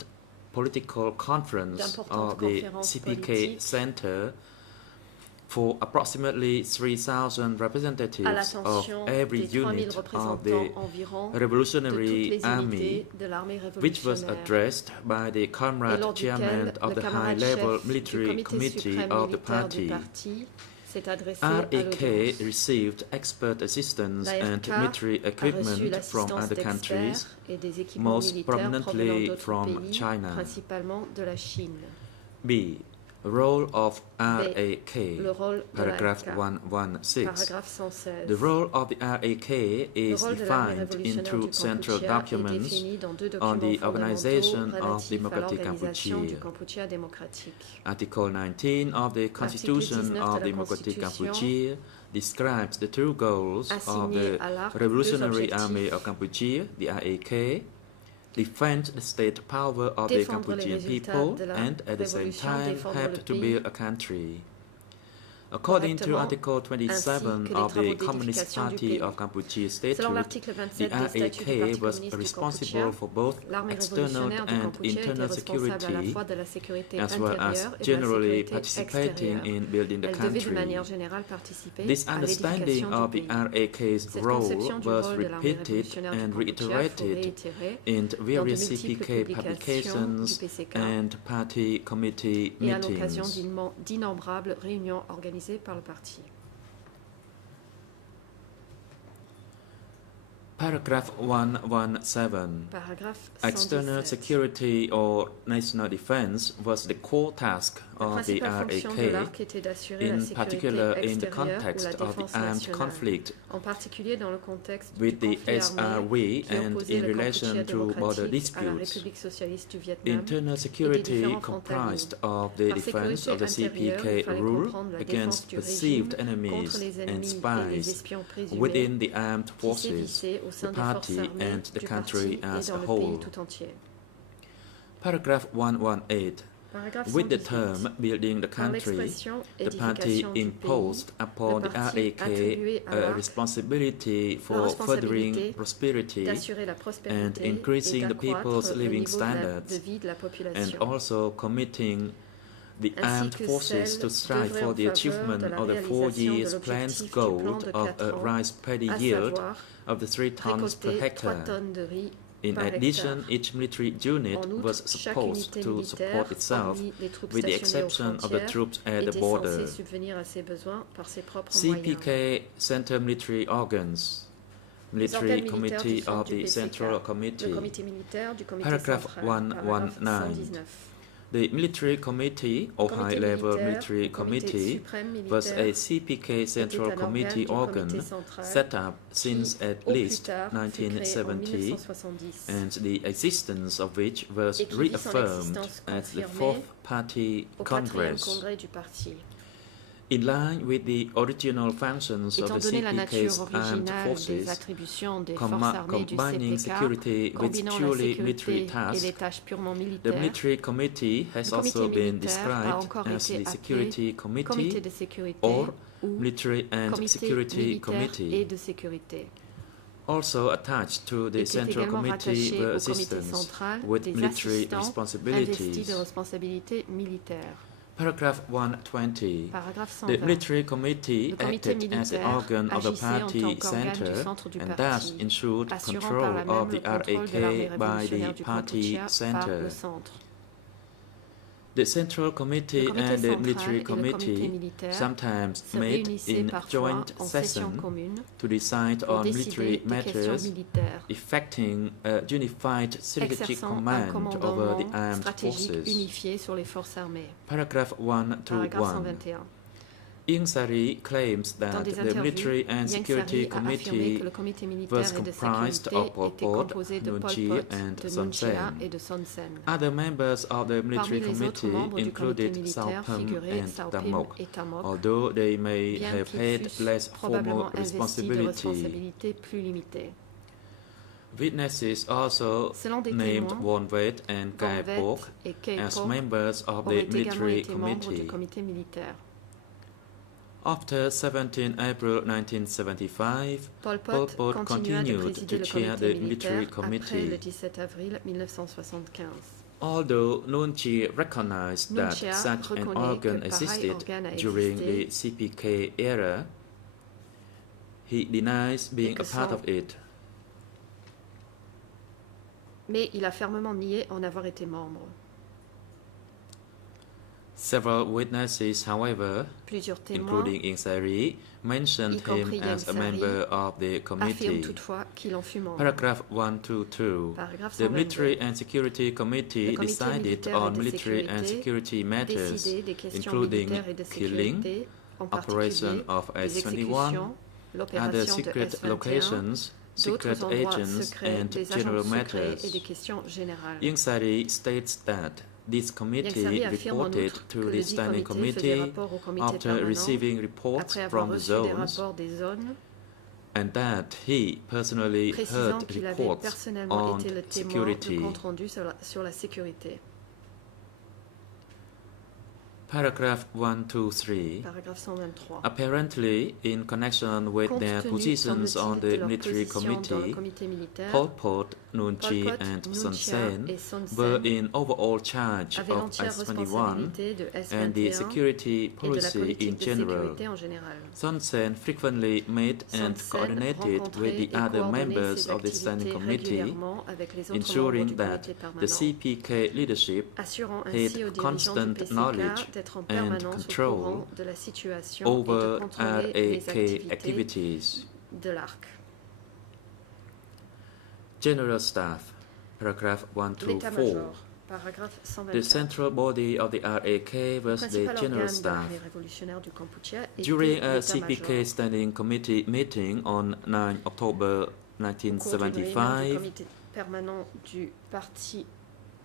political conference d'importante of the conférence CPK politique Center for approximately 3,000 à representatives of l'attention every des 3000 unit of représentants the environ de toutes Revolutionary les Army, unités de l'armée which was révolutionnaire, addressed by the et Comrade lors Chairman duquel of le the camarade High-Level chef Military du comité Committee suprême of the militaire du party. parti s'est adressé à RAK l'audience. received expert assistance La and RK military a reçu equipment from l'assistance other countries, d'experts et des équipements most militaires provenant prominently d'autres from pays, China. principalement de la Chine. B. Role of RAK, le rôle de paragraph l'ARK. 116. Paragraphe 116. The role of the RAK Le is rôle de l'armée defined in révolutionnaire two du central Kampuchea est documents défini dans deux on documents the organization fondamentaux of relatifs à Democratic l'organisation du Kampuchea. Kampuchea démocratique. Article 19 of the Constitution 19 de of la Democratic Constitution Kampuchea describes the two goals of assigné the à l'ARK Revolutionary deux Army objectifs. of Kampuchea, the RAK, defend the state power of the Défendre les Cambodian résultats people de la and at the same révolution, time défendre help le to pays. build a country. According to Article 27 of the Communist Party of Cambodia Statute, the RAK was responsible for both external and internal security, as well as generally participating in building the country. This understanding of the RAK's role was repeated and reiterated in various CPK publications and party committee meetings. D'innombrables réunions organisées par le parti. Paragraph 117. External security or national defense was the core task of the RAK, in particular in the context of the armed conflict with the SRV and in relation to border disputes. Internal security comprised of the defense of the CPK rule against perceived enemies and spies within the armed forces, the party and the country as a whole. Paragraph 118. With the term building the country, the party imposed upon the RAK a responsibility for furthering prosperity and increasing the people's living standards, and also committing the armed forces to strive for the achievement of the 4 years planned goal of a rice paddy yield of the 3 tons per hectare. In addition, each military unit was supposed to support itself, with the exception of the troops at the border. CPK Center Military Organs, Military Committee of the Central Committee. Paragraph 119. The Military Committee, or High-Level Military Committee, was a CPK Central Committee organ set up since at least 1970, and the existence of which was reaffirmed at the 4th Party Congress. In line with the original functions of the CPK's armed forces, combining security with purely military tasks, the Military Committee has also been described as the Security Committee or Military and Security Committee. Also attached to the Central Committee were assistants with military responsibilities. Paragraph 120. The Military Committee acted as the organ of the party center and thus ensured control of the RAK by the party center. The Central Committee and the Military Committee sometimes met in joint session to decide on military matters, effecting a unified strategic command over the armed forces. Paragraph 121. Ieng Sary claims that the Military and Security Committee was comprised of Pol Pot, Nuon Chea, and Son Sen. Other members of the Military Committee included Sao Pham and Tam Mok, although they may have had less formal responsibility. Witnesses also named Won Wet and Kai Pok as members of the Military Committee. After 17 April 1975, Pol Pot continued to chair the Military Committee. Although Nuon Chea recognized that such an organ existed during the CPK era, he denies being a part of it. Mais il a fermement nié en avoir été membre. Several witnesses, however, including Ieng Sary, mentioned him as a member of the committee. Paragraph 122. The Military and Security Committee decided on military and security matters, including killing, operation of S-21, other secret locations, secret agents, and general matters. Ieng Sary states that this committee reported to the Standing Committee after receiving reports from the zones, and that he personally heard reports on security. Paragraph 123. Paragraphe 123. Apparently, in connection with their positions on the military committee, Pol Pot, Nuon Chea, and Son Sen were in overall charge of S-21 and the security policy in general. Son Sen frequently met and coordinated with the other members of the standing committee, ensuring that the CPK leadership had constant knowledge and control over RAK activities. General Staff, paragraph 124. The central body of the RAK was the General Staff. During a CPK Standing Committee meeting on 9 October 1975,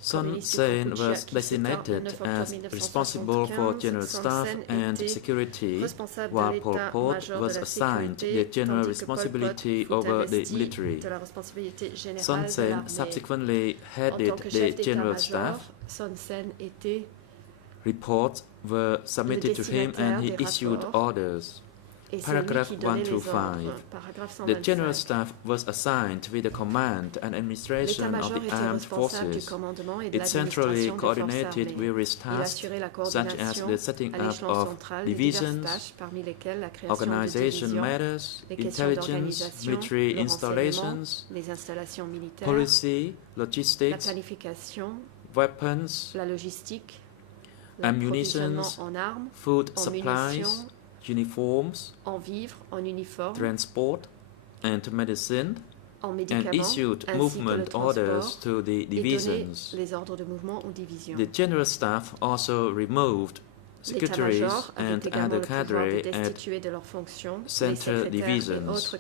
Son Sen was designated as responsible for General Staff and Security, while Pol Pot was assigned the general responsibility over the military. Son Sen subsequently headed the General Staff. Reports were submitted to him and he issued orders. Paragraph 125. The General Staff was assigned with the command and administration of the armed forces. It centrally coordinated various tasks, such as the setting up of divisions, organization matters, intelligence, military installations, policy, logistics, weapons, ammunition, food supplies, uniforms, transport, and medicine, and issued movement orders to the divisions. The General Staff also removed secretaries and other cadre at center divisions,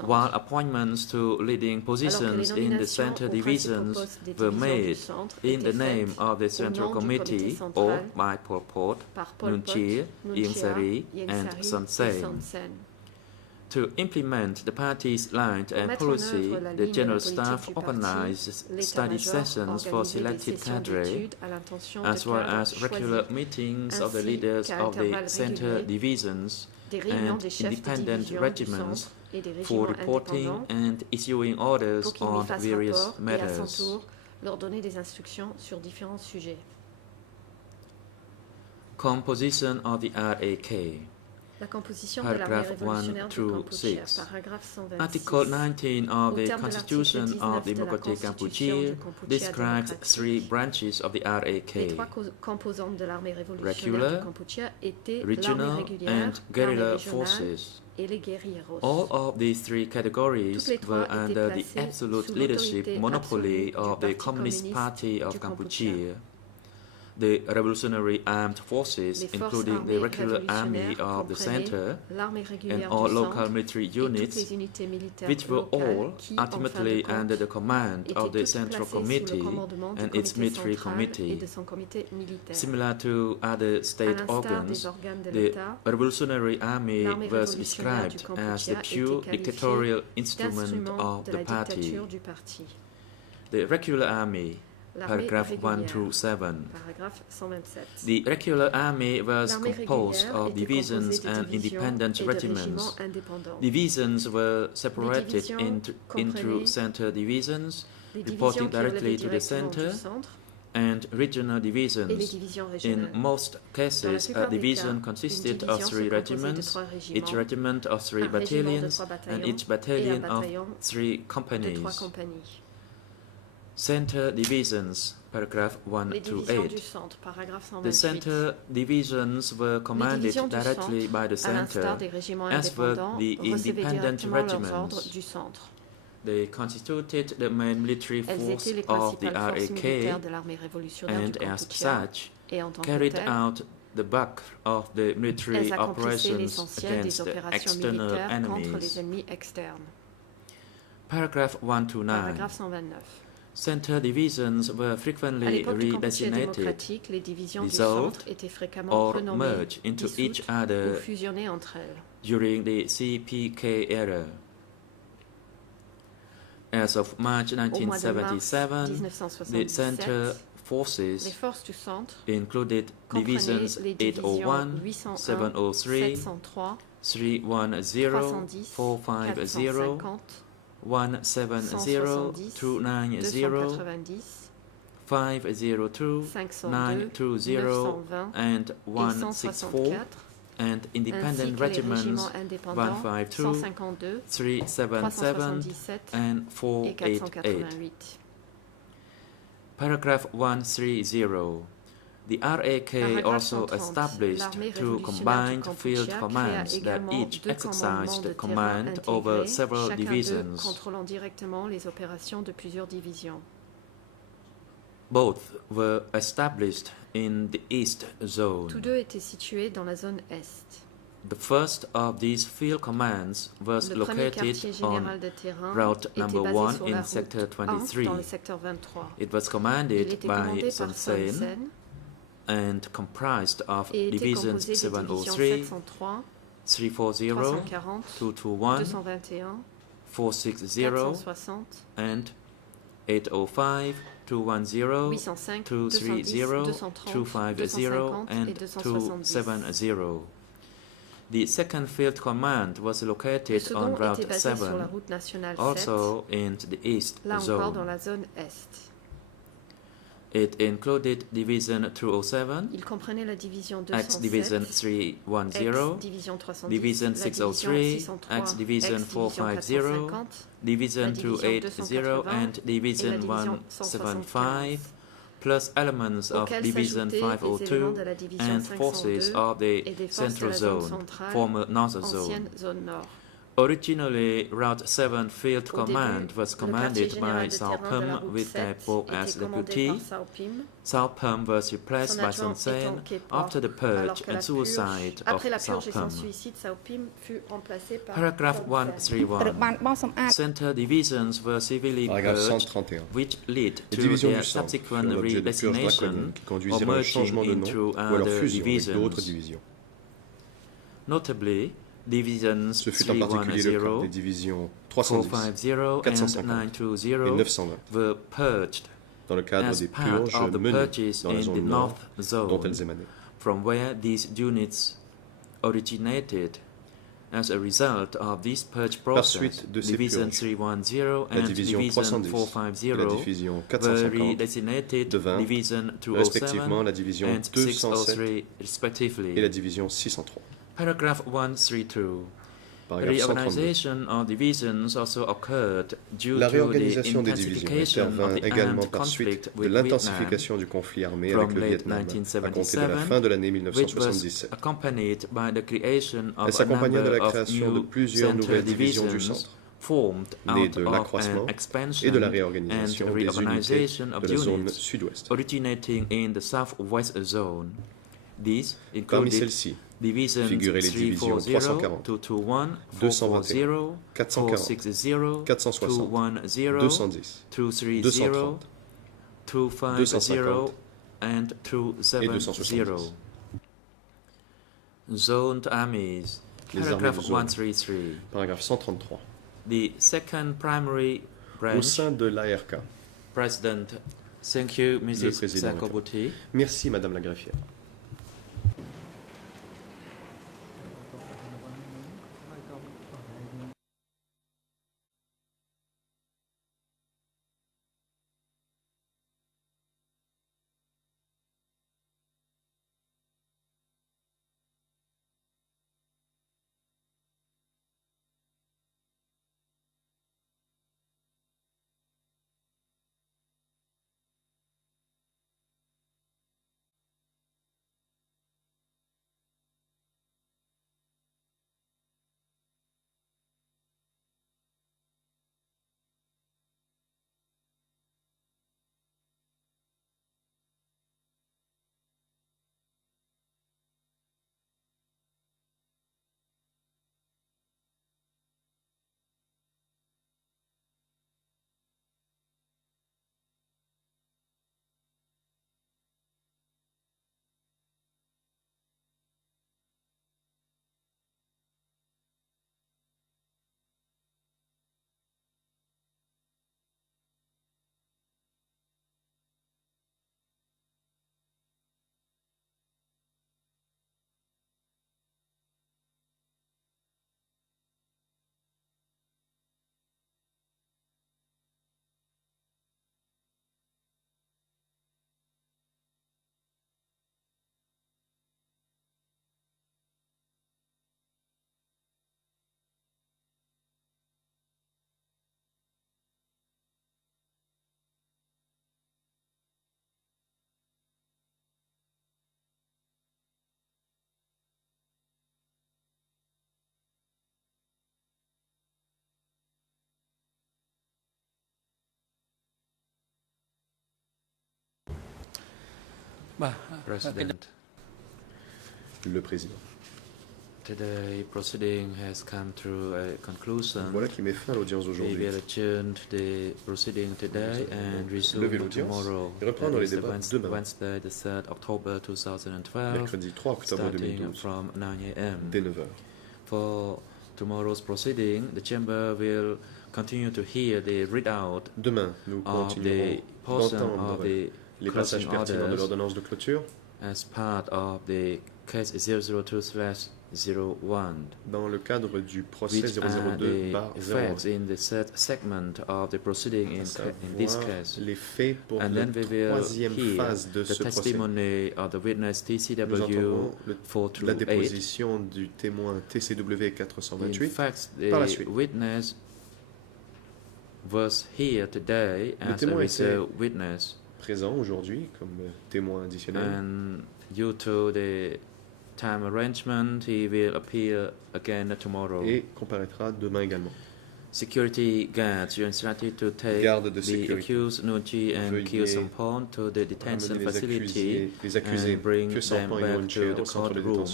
while appointments to leading positions in the center divisions were made in the name of the Central Committee or by Pol Pot, Nuon Chea, Ieng Sary, and Son Sen. To implement the party's line and policy, the General Staff organized study sessions for selected cadre, as well as regular meetings of the leaders of the center divisions and independent regiments for reporting and issuing orders on various matters. Composition of the RAK. Paragraph 1 through 6. Article 19 of the Constitution of Democratic Cambodia describes three branches of the RAK: regular, regional, and guerrilla forces. All of these three categories were under the absolute leadership monopoly of the Communist Party of Cambodia. The Revolutionary Armed Forces, including the regular army of the center and all local military units, which were all ultimately under the command of the Central Committee and its military committee. Similar to other state organs, the Revolutionary Army was described as the pure dictatorial instrument of the party. The regular army. Paragraph 1 through 7. The regular army was composed of divisions and independent regiments. Divisions were separated into center divisions, reporting directly to the center, and regional divisions. In most cases, a division consisted of 3 regiments, each regiment of 3 battalions, and each battalion of 3 companies. Center divisions, paragraph 1 through 8. The center divisions were commanded directly by the center, as were the independent regiments. They constituted the main military force of the RAK, and as such, carried out the bulk of the military operations against the external enemies. Paragraph 1 to 9. Center divisions were frequently redesignated, dissolved, or merged into each other during the CPK era. As of March 1977, the center forces les forces du centre included comprenaient divisions les divisions 801, 801, 703, 703, 310, 310, 450, 450, 170, 290, 290, 502, 502, 920, 920 and et 164, 164, and ainsi independent que les regiments régiments indépendants 152, 152, 377, 377 and et 488. 488. Paragraph 130. The RAK Paragraphe also 130. established L'armée two révolutionnaire du combined Cambodge field créa commands that également each deux commandements exercised de terrain command over intégrés, several chacun d'eux divisions. contrôlant directement les opérations de plusieurs divisions. Both were established in the East Tous Zone. deux étaient situés dans la zone Est. The first of these field commands was Le premier located quartier on général de terrain Route était number basé 1 sur la in route Sector 1 23. dans le secteur 23. It was Il commanded était by commandé Son par Son Sen Sen and comprised of et était divisions composé des divisions 703, 703, 340, 340, 221, 221, 460, 460, and 805, 210, 805, 230, 230, 250, 250 et and 270. 270. The second field command was Le located on second était Route basé sur la 7, route nationale 7, also in the East là encore dans Zone. la zone Est. It included Division 207, Il comprenait la division X Division 207, 310, Ex-division 310, Division la 603, division 603, X Division ex-division 450, 450, Division la division 280, 280 and et la Division division 175, plus elements of auxquels Division s'ajoutaient les éléments 502 de la division and forces 502 of the et des forces de Central la zone Zone, centrale, former North ancienne Zone. zone nord. Originally, Route 7 Field Au Command début, was le quartier commanded général by de terrain de la Salpum route with 7 Daipo as était commandé deputy. par Salpum, Salpum was replaced son by Son adjoint Sen étant Kepa, after the alors purge que and la suicide of après la purge et son Salpum. suicide, Salpum fut remplacé par Paragraph Son Sen. 131. Center divisions were civilly Paragraphe purged, 131. which led Les to divisions their du centre subsequent furent l'objet de purges redesignation draconiennes qui or conduisirent à un merging changement de nom into ou à leur other fusion avec d'autres divisions. divisions. Notably, divisions Ce fut en particulier le cas 310, des divisions 310, 450 450 and et 920 920 were purged dans le cadre as des part purges of the menées purges dans la in the zone nord North dont Zone, elles émanaient. from where these units originated. As a result of this purge Par process, suite de ces Division purges, 310 la and division Division 310 et la 450 division were 450 redesignated devinrent Division 207 respectivement la division and 207 603 respectively. et la division 603. Paragraph 132. Paragraphe 132. Reorganization of divisions also occurred due La to the réorganisation des divisions intensification intervint of the également armed par suite conflict de with l'intensification du conflit armé Vietnam avec le from late Vietnam à compter de la 1977, fin de l'année which was 1977. accompanied by the creation Elle of a s'accompagna de number la of création de new plusieurs center nouvelles divisions du divisions centre, formed nées out de of l'accroissement an expansion et de la and réorganisation des unités reorganization of de la zone units sud-ouest. originating in the southwest zone. These Parmi included celles-ci Divisions figuraient les divisions 340, 340, 221, 421, 440, 460, 210, 210, 230, 230, 250, and et 270. 270. Zoned armies. Les armées Paragraph de zone. 133. Paragraphe 133. The second primary Au branch. sein de l'ARK, President, thank you, le Mrs. président. Sakobouti. Merci, Madame la greffière. President. Le président. Today, proceeding has come to a conclusion. Voilà qui met fin à l'audience d'aujourd'hui. We will adjourn the proceeding today and resume tomorrow. Et reprendre les débats demain. Wednesday, the 3rd October 2012. Mercredi 3 octobre 2012. From 9 a.m. Dès 9h. For tomorrow's proceeding, the chamber will continue to hear the readout Demain, nous continuerons d'entendre les passages pertinents de l'ordonnance de clôture as part of the case 002/01 dans le cadre du procès 002/01 in the third segment of the proceeding in this case. Les faits pour and la then we will troisième hear phase de the ce procès. testimony of the witness TCW La déposition du témoin TCW 428. In fact, Par la the suite, witness was here today le as a témoin était reserve witness. présent aujourd'hui comme témoin additionnel. And due to the time arrangement, he will appear again tomorrow. Et comparaîtra demain également. Security guards, you are instructed to take the accused Nuji and Kyo Sampon to the detention facility and bring them back to the courtroom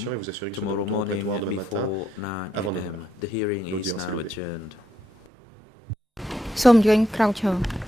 tomorrow morning before 9 a.m. The hearing is now adjourned. សូមអញ្ជើញក្រោកឈរ